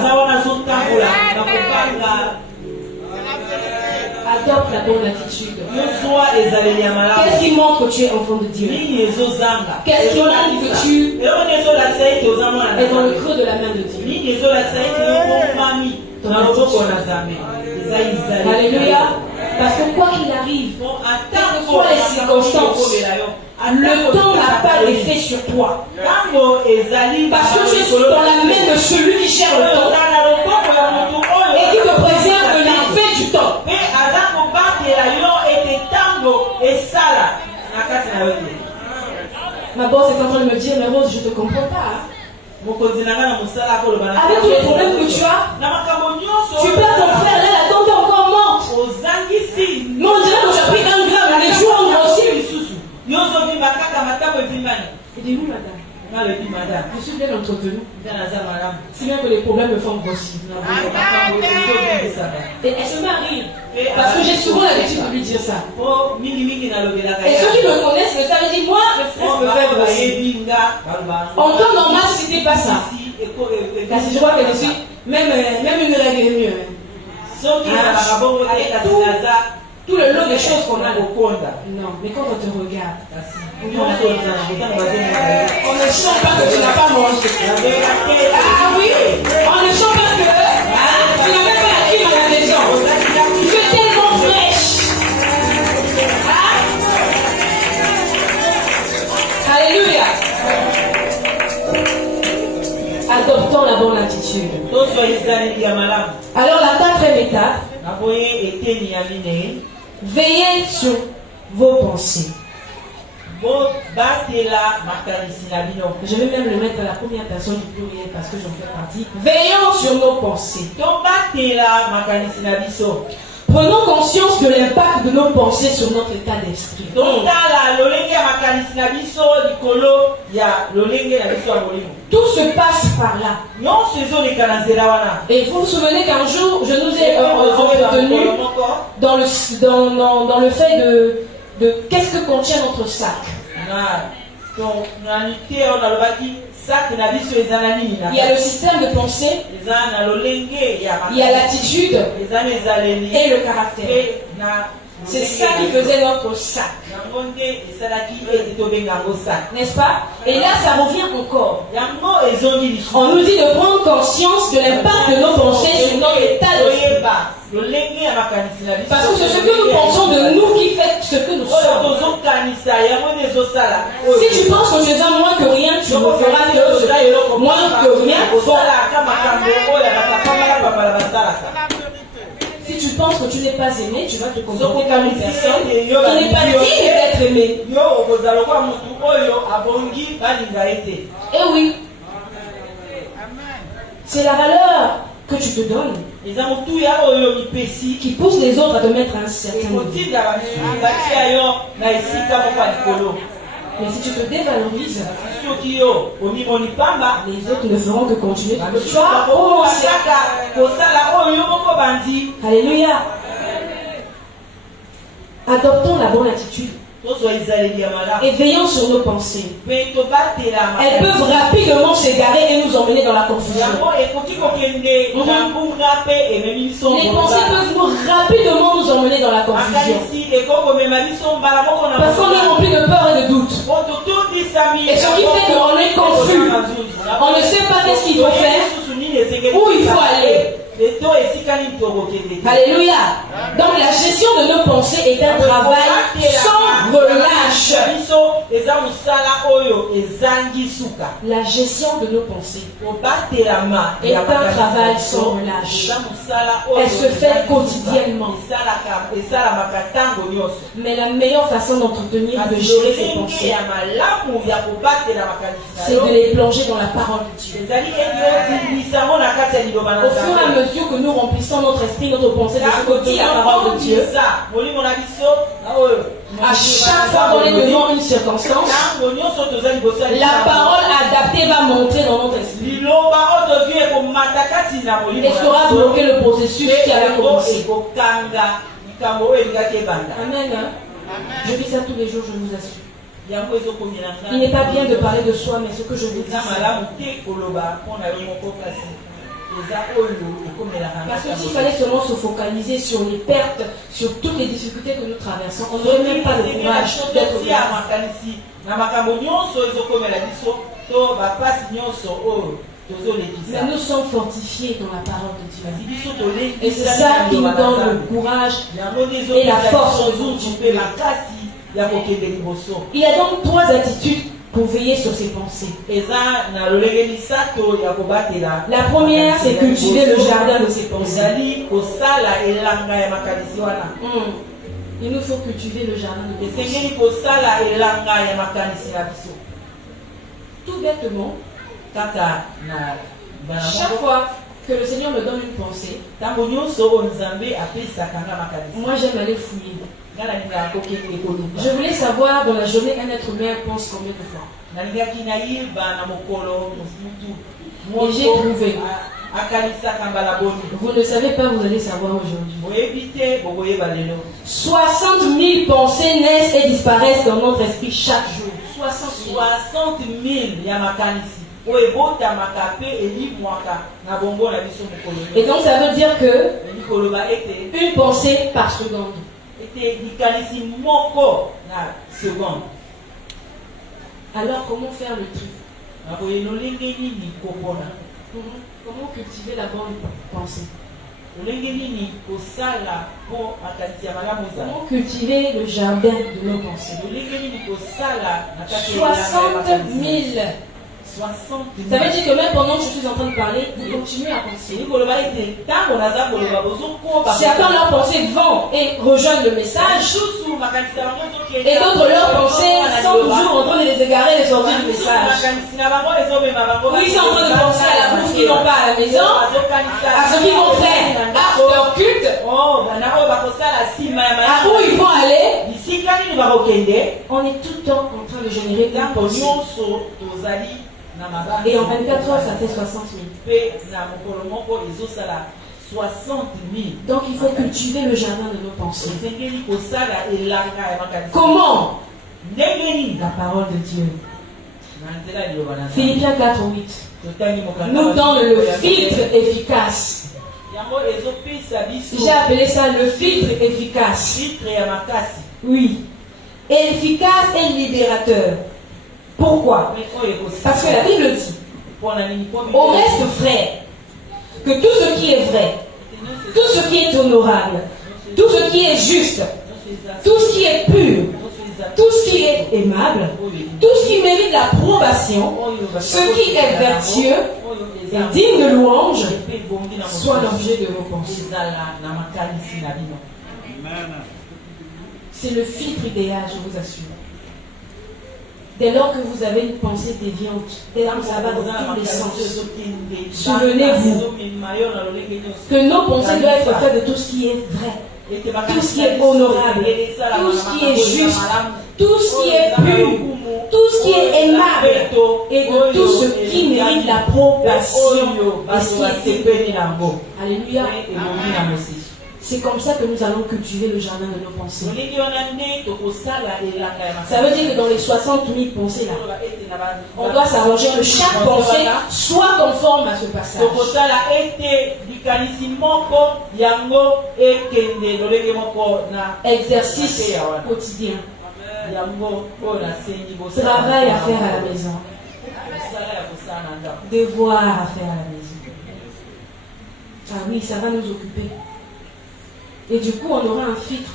Adopte la bonne attitude. Yozwa ezaleli ya malamu. Qu'est-ce qui montre que tu es enfant de Dieu? Nini ezozanga? Qu'est-ce qui montre que tu Eloko ezolakisa ete oza mwana na es dans le Nzambe. creux de la main de Dieu? Nini ezolakisa ete okomami na loboko na Nzambe. Eza ezali. Alléluia. Parce que quoi qu'il arrive, Bon, quelles que soient les circonstances, le temps n'a pas d'effet sur toi. Parce que tu es dans la main de celui qui gère le temps et qui te préserve de l'effet du temps. Ma boss est en train de me dire, mais Rose, je ne te comprends pas. Avec tous les problèmes que tu as, tu perds ton frère, là, la tante est encore morte. Mais on dirait que tu as pris 1 gramme, les jours ont grossi. Et dis-nous, madame, je suis bien entretenue. Si bien que les problèmes me font grossir. Et elle se met à rire. Parce que j'ai souvent l'habitude de lui dire ça. Et ceux qui me connaissent me savent dire, moi, le frère me fait grossir. En temps normal, ce n'était pas ça. Parce que je vois que je suis, même une règle est mieux. Tout le lot des choses qu'on a. Non, mais quand on te regarde, on ne sent pas que tu n'as pas mangé. Ah oui, on ne sent pas que tu n'as même pas acquis à la maison. Tu es tellement fraîche. Alléluia. Adoptons la bonne attitude. Alors la 4e étape, veillez sur vos pensées. Je vais même le mettre à la première personne du pluriel parce que j'en fais partie. Veillons sur nos pensées. Prenons conscience de l'impact de nos pensées sur notre état d'esprit. Tout se passe par là. Et vous vous souvenez qu'un jour, je nous ai entretenu dans le fait de qu'est-ce que contient notre sac. Il y a le système de pensée, il y a l'attitude et le caractère. C'est ça qui faisait notre sac. N'est-ce pas? Et là, ça revient encore. On nous dit de prendre conscience de l'impact de nos pensées sur notre état d'esprit. Parce que c'est ce que nous pensons de nous qui fait ce que nous sommes. Si tu penses que tu es un moins que rien, tu ne feras que moins que rien. Si tu penses que tu n'es pas aimé, tu vas te comporter comme une personne qui n'est pas digne d'être aimée. Eh oui. C'est la valeur que tu te donnes qui pousse les autres à te mettre à un certain niveau. Mais si tu te dévalorises, les autres ne feront que continuer ce que tu as commencé. Alléluia. Adoptons la bonne attitude. Et veillons sur nos pensées. Elles peuvent rapidement s'égarer et nous emmener dans la confusion. Les pensées peuvent rapidement nous emmener dans la confusion. Parce qu'on est rempli de peur et de doute. Et ce qui fait qu'on est confus. On ne sait pas qu'est-ce qu'il faut faire, où il faut aller. Alléluia. Donc la gestion de nos pensées est un travail sans relâche. La gestion de nos pensées est un travail sans relâche. Elle se fait quotidiennement. Mais la meilleure façon d'entretenir, de gérer ses pensées, c'est de les plonger dans la parole de Dieu. Au fur et à mesure que nous remplissons notre esprit, notre pensée de ce que dit la parole de Dieu, à chaque fois qu'on est devant une circonstance, la parole adaptée va montrer dans notre esprit et saura bloquer le processus qui avait commencé. Amen. Je vis ça tous les jours, je vous assure. Il n'est pas bien de parler de soi, mais ce que je vous dis, Parce que s'il fallait seulement se focaliser sur les pertes, sur toutes les difficultés que nous traversons, on n'aurait même pas le courage d'être là. Mais nous sommes fortifiés dans la parole de Dieu. Et c'est ça qui nous donne le courage et la force de continuer. Il y a donc 3 attitudes pour veiller sur ses pensées. La première, c'est cultiver le jardin de ses pensées. Il nous faut cultiver le jardin de nos pensées. Tout bêtement, chaque fois que le Seigneur me donne une pensée, moi j'aime aller fouiller. Je voulais savoir dans la journée un être humain pense combien de fois. Et j'ai trouvé. Vous ne savez pas, vous allez savoir aujourd'hui. 60 000 pensées naissent et disparaissent dans notre esprit chaque jour. 60 000. Et donc ça veut dire que une pensée par seconde. Alors comment faire le tri? Comment cultiver la bonne pensée? Comment cultiver le jardin de nos pensées? 60 000. Ça veut dire que même pendant que je suis en train de parler, vous continuez à penser. Certains leurs pensées vont et rejoignent le message, et d'autres leurs pensées sont toujours en train de les égarer et sortir du message. Oui, ils sont en train de penser à la bouffe qu'ils n'ont pas à la maison, à ce qu'ils vont faire after culte, à où ils vont aller. On est tout le temps en train de générer des pensées. Et en 24 heures, ça fait 60 000. Donc il faut cultiver le jardin de nos pensées. Comment? La parole de Dieu. Philippiens 4:8 nous donne le filtre efficace. J'ai appelé ça le filtre efficace. Oui. Efficace et libérateur. Pourquoi? Parce que la Bible dit au reste, frère, que tout ce qui est vrai, tout ce qui est honorable, tout ce qui est juste, tout ce qui est pur, tout ce qui est aimable, tout ce qui mérite l'approbation, ce qui est vertueux et digne de louange, soit l'objet de vos pensées. C'est le filtre idéal, je vous assure. Dès lors que vous avez une pensée déviante, dès lors que ça va dans tous les sens, souvenez-vous que nos pensées doivent être faites de tout ce qui est vrai, tout ce qui est honorable, tout ce qui est juste, tout ce qui est pur, tout ce qui est aimable et de tout ce qui mérite l'approbation de ce qui est béni. Alléluia. C'est comme ça que nous allons cultiver le jardin de nos pensées. Ça veut dire que dans les 60 000 pensées là, on doit s'arranger que chaque pensée soit conforme à ce passage. Exercice quotidien. Travail à faire à la maison. Devoir à faire à la maison. Ah oui, ça va nous occuper. Et du coup, on aura un filtre.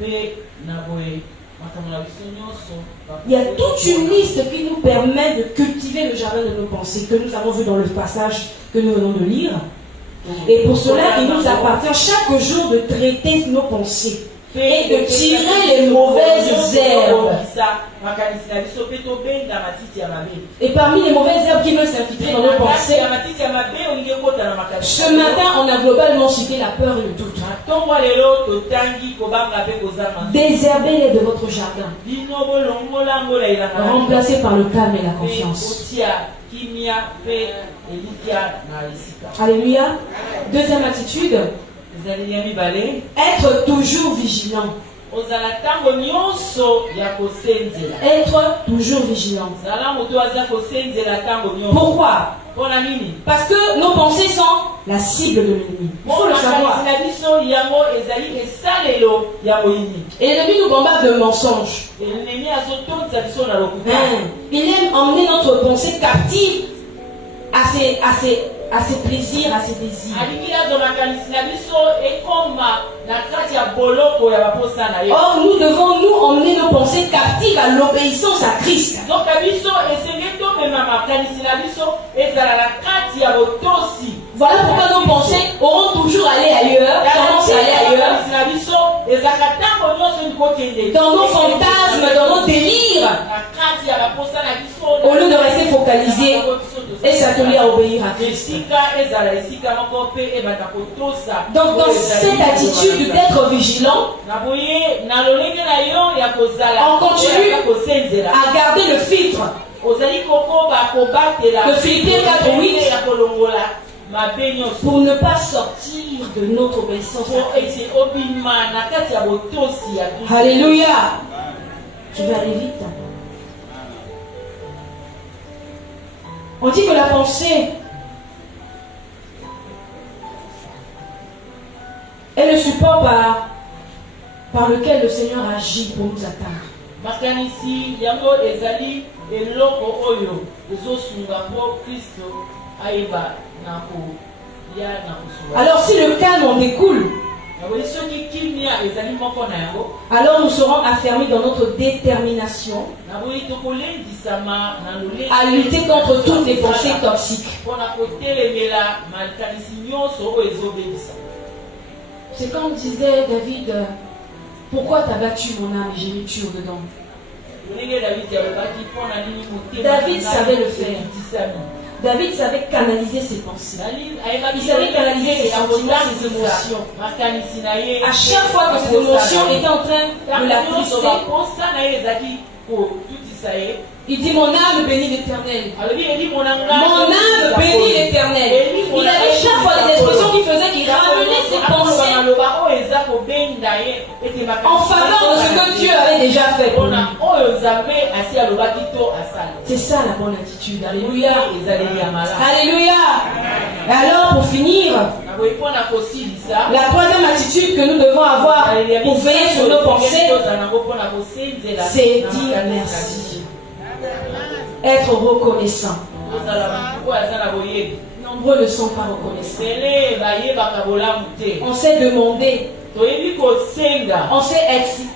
Il y a toute une liste qui nous permet de cultiver le jardin de nos pensées, que nous avons vu dans le passage que nous venons de lire. Et pour cela, il nous appartient chaque jour de traiter nos pensées et de tirer les mauvaises herbes. Et parmi les mauvaises herbes qui veulent s'infiltrer dans nos pensées, ce matin, on a globalement cité la peur et le doute. Désherbez-les de votre jardin, remplacés par le calme et la confiance. Alléluia. Deuxième attitude, être toujours vigilant. Être toujours vigilant. Pourquoi? mpona nini? Parce que nos pensées sont la cible de l'ennemi. Il faut le savoir. makanisi na biso yango ezali esalelo ya moyini. Et l'ennemi nous bombarde de mensonges. Ennemi azotondisa biso na lokuta. Il aime emmener notre pensée captive à ses plaisirs, à ses désirs. alingi azo makanisi na biso ekoma na kati ya boloko ya baposa na ye. Or, nous devons nous emmener nos pensées captives à l'obéissance à Christ. donc biso esengeli tomema makanisi na biso ezala na kati ya botosi. Voilà pourquoi nos pensées auront toujours allé ailleurs, tendance à aller ailleurs, makanisi na biso ezalaka ntango nyonso nikokende dans nos fantasmes, dans nos délires, na kati ya baposa na biso au lieu de rester focalisés et s'atteler à obéir à Christ. esika ezala esika moko mpe ebanda kotosa. Donc, dans cette attitude d'être vigilant, na boye na lolenge na yo ya kozala on continue ya kosenzela à garder le filtre. ozali kokoba kobatela Le Philippiens 4:8 ya kolongola mabe nyonso pour ne pas sortir de notre obéissance po à Christ. ete obima na kati ya botosi ya Kristo. Alléluia. Je vais aller vite. On dit que la pensée est le support par lequel le Seigneur agit pour nous atteindre. makanisi yango ezali eloko oyo ezosunga mpo Kristo ayeba na koya na kosunga. Alors si le calme en découle, na boye soki kimia ezali moko na yango alors nous serons affermis dans notre détermination na boye tokolendisama na lolenge à lutter contre toutes les pensées toxiques. mpona kotelemela makanisi nyonso oyo ezobebisa. C'est comme disait David, pourquoi t'as battu mon âme et j'ai mis tuer dedans? David savait le faire. David savait canaliser ses pensées. Il savait canaliser ses sentiments, ses émotions. À chaque fois que ses émotions étaient en train de l'attrister, il dit mon âme bénit l'Éternel. Mon âme bénit l'Éternel. Il avait chaque fois des expressions qui faisaient qu'il ramenait ses pensées en faveur de ce que Dieu avait déjà fait pour lui. C'est ça la bonne attitude. Alléluia. Alléluia. Et alors pour finir, la troisième attitude que nous devons avoir pour veiller sur nos pensées, c'est dire merci. Être reconnaissant. Nombreux ne sont pas reconnaissants. On sait demander. On sait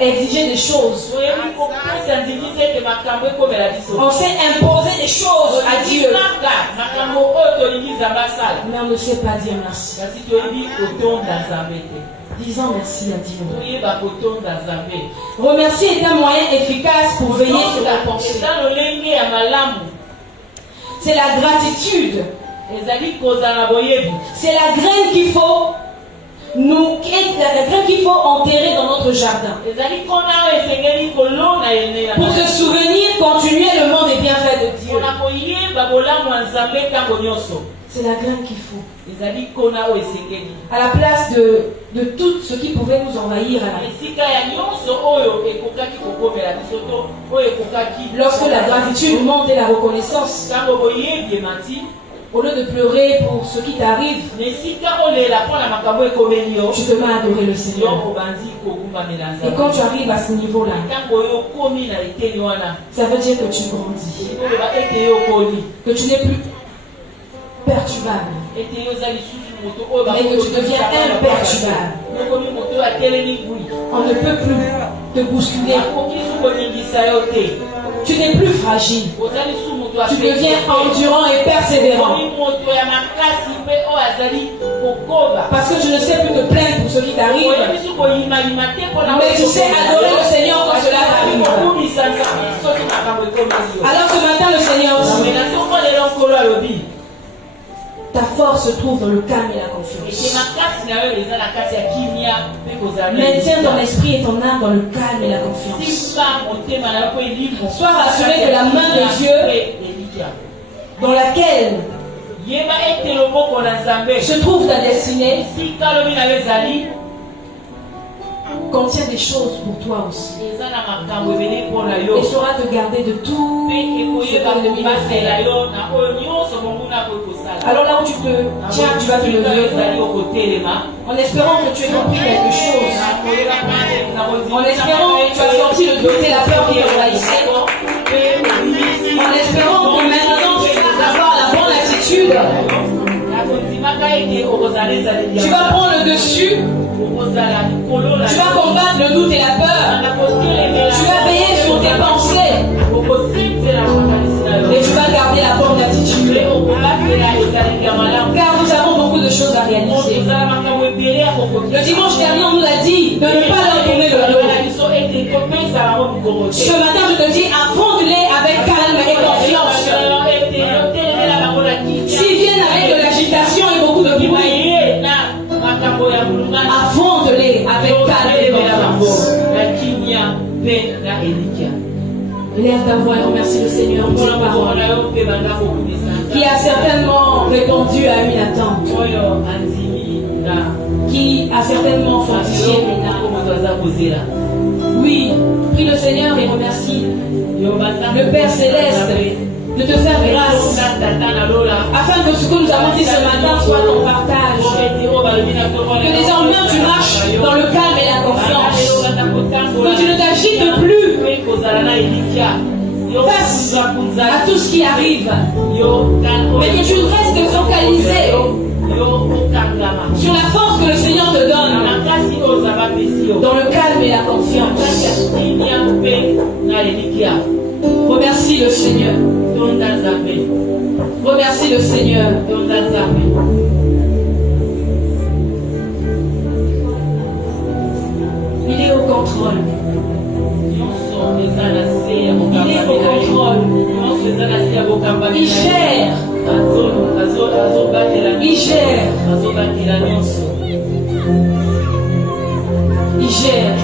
exiger des choses. On sait imposer des choses à Dieu. Mais on ne sait pas dire merci. Disons merci à Dieu. Remercier est un moyen efficace pour veiller sur la pensée. C'est la gratitude. C'est la graine qu'il faut enterrer dans notre jardin. Pour se souvenir continuellement des bienfaits de Dieu. C'est la graine qu'il faut. À la place de tout ce qui pouvait nous envahir à lorsque la gratitude monte et la reconnaissance, au lieu de pleurer pour ce qui t'arrive, tu te mets à adorer le Seigneur. Et quand tu arrives à ce niveau-là, ça veut dire que tu grandis, que tu n'es plus perturbable, mais que tu deviens imperturbable. On ne peut plus te bousculer. Tu n'es plus fragile. Tu deviens endurant et persévérant. Parce que je ne sais plus te plaindre pour ce qui t'arrive, mais tu sais adorer le Seigneur quand cela t'arrive. Alors ce matin, le Seigneur dit, ta force se trouve dans le calme et la confiance. Maintiens ton esprit et ton âme dans le calme et la confiance. Sois rassuré que la main de Dieu dans laquelle se trouve ta destinée contient des choses pour toi aussi. Et saura te garder de tout ce que l'ennemi va faire. Alors là où tu te tiens, tu vas te lever. En espérant que tu aies compris quelque chose. En espérant que tu as sorti le doute et la peur qui envahissait. En espérant que maintenant tu vas avoir la bonne attitude. Tu vas prendre le dessus. Tu vas combattre le doute et la peur. Tu vas veiller sur tes pensées. Et tu vas garder la bonne attitude. Car nous avons beaucoup de choses à réaliser. Le dimanche dernier, on nous a dit de ne pas leur tourner le dos. Ce matin, je te dis, affronte-les avec calme et confiance. S'ils viennent avec de l'agitation et beaucoup de bruit, affronte-les avec calme et confiance. Lève ta voix et remercie le Seigneur pour sa parole qui a certainement répondu à une attente, qui a certainement fortifié une âme. Oui, prie le Seigneur et remercie le Père Céleste de te faire grâce afin que ce que nous avons dit ce matin soit ton partage. Que désormais tu marches dans le calme et la confiance. Que tu ne t'agites plus face à tout ce qui arrive, mais que tu restes focalisé sur la force que le Seigneur te donne dans le calme et la confiance. Remercie le Seigneur. Remercie le Seigneur. Il est au contrôle. Il est au contrôle. Il gère. Il gère. Il gère.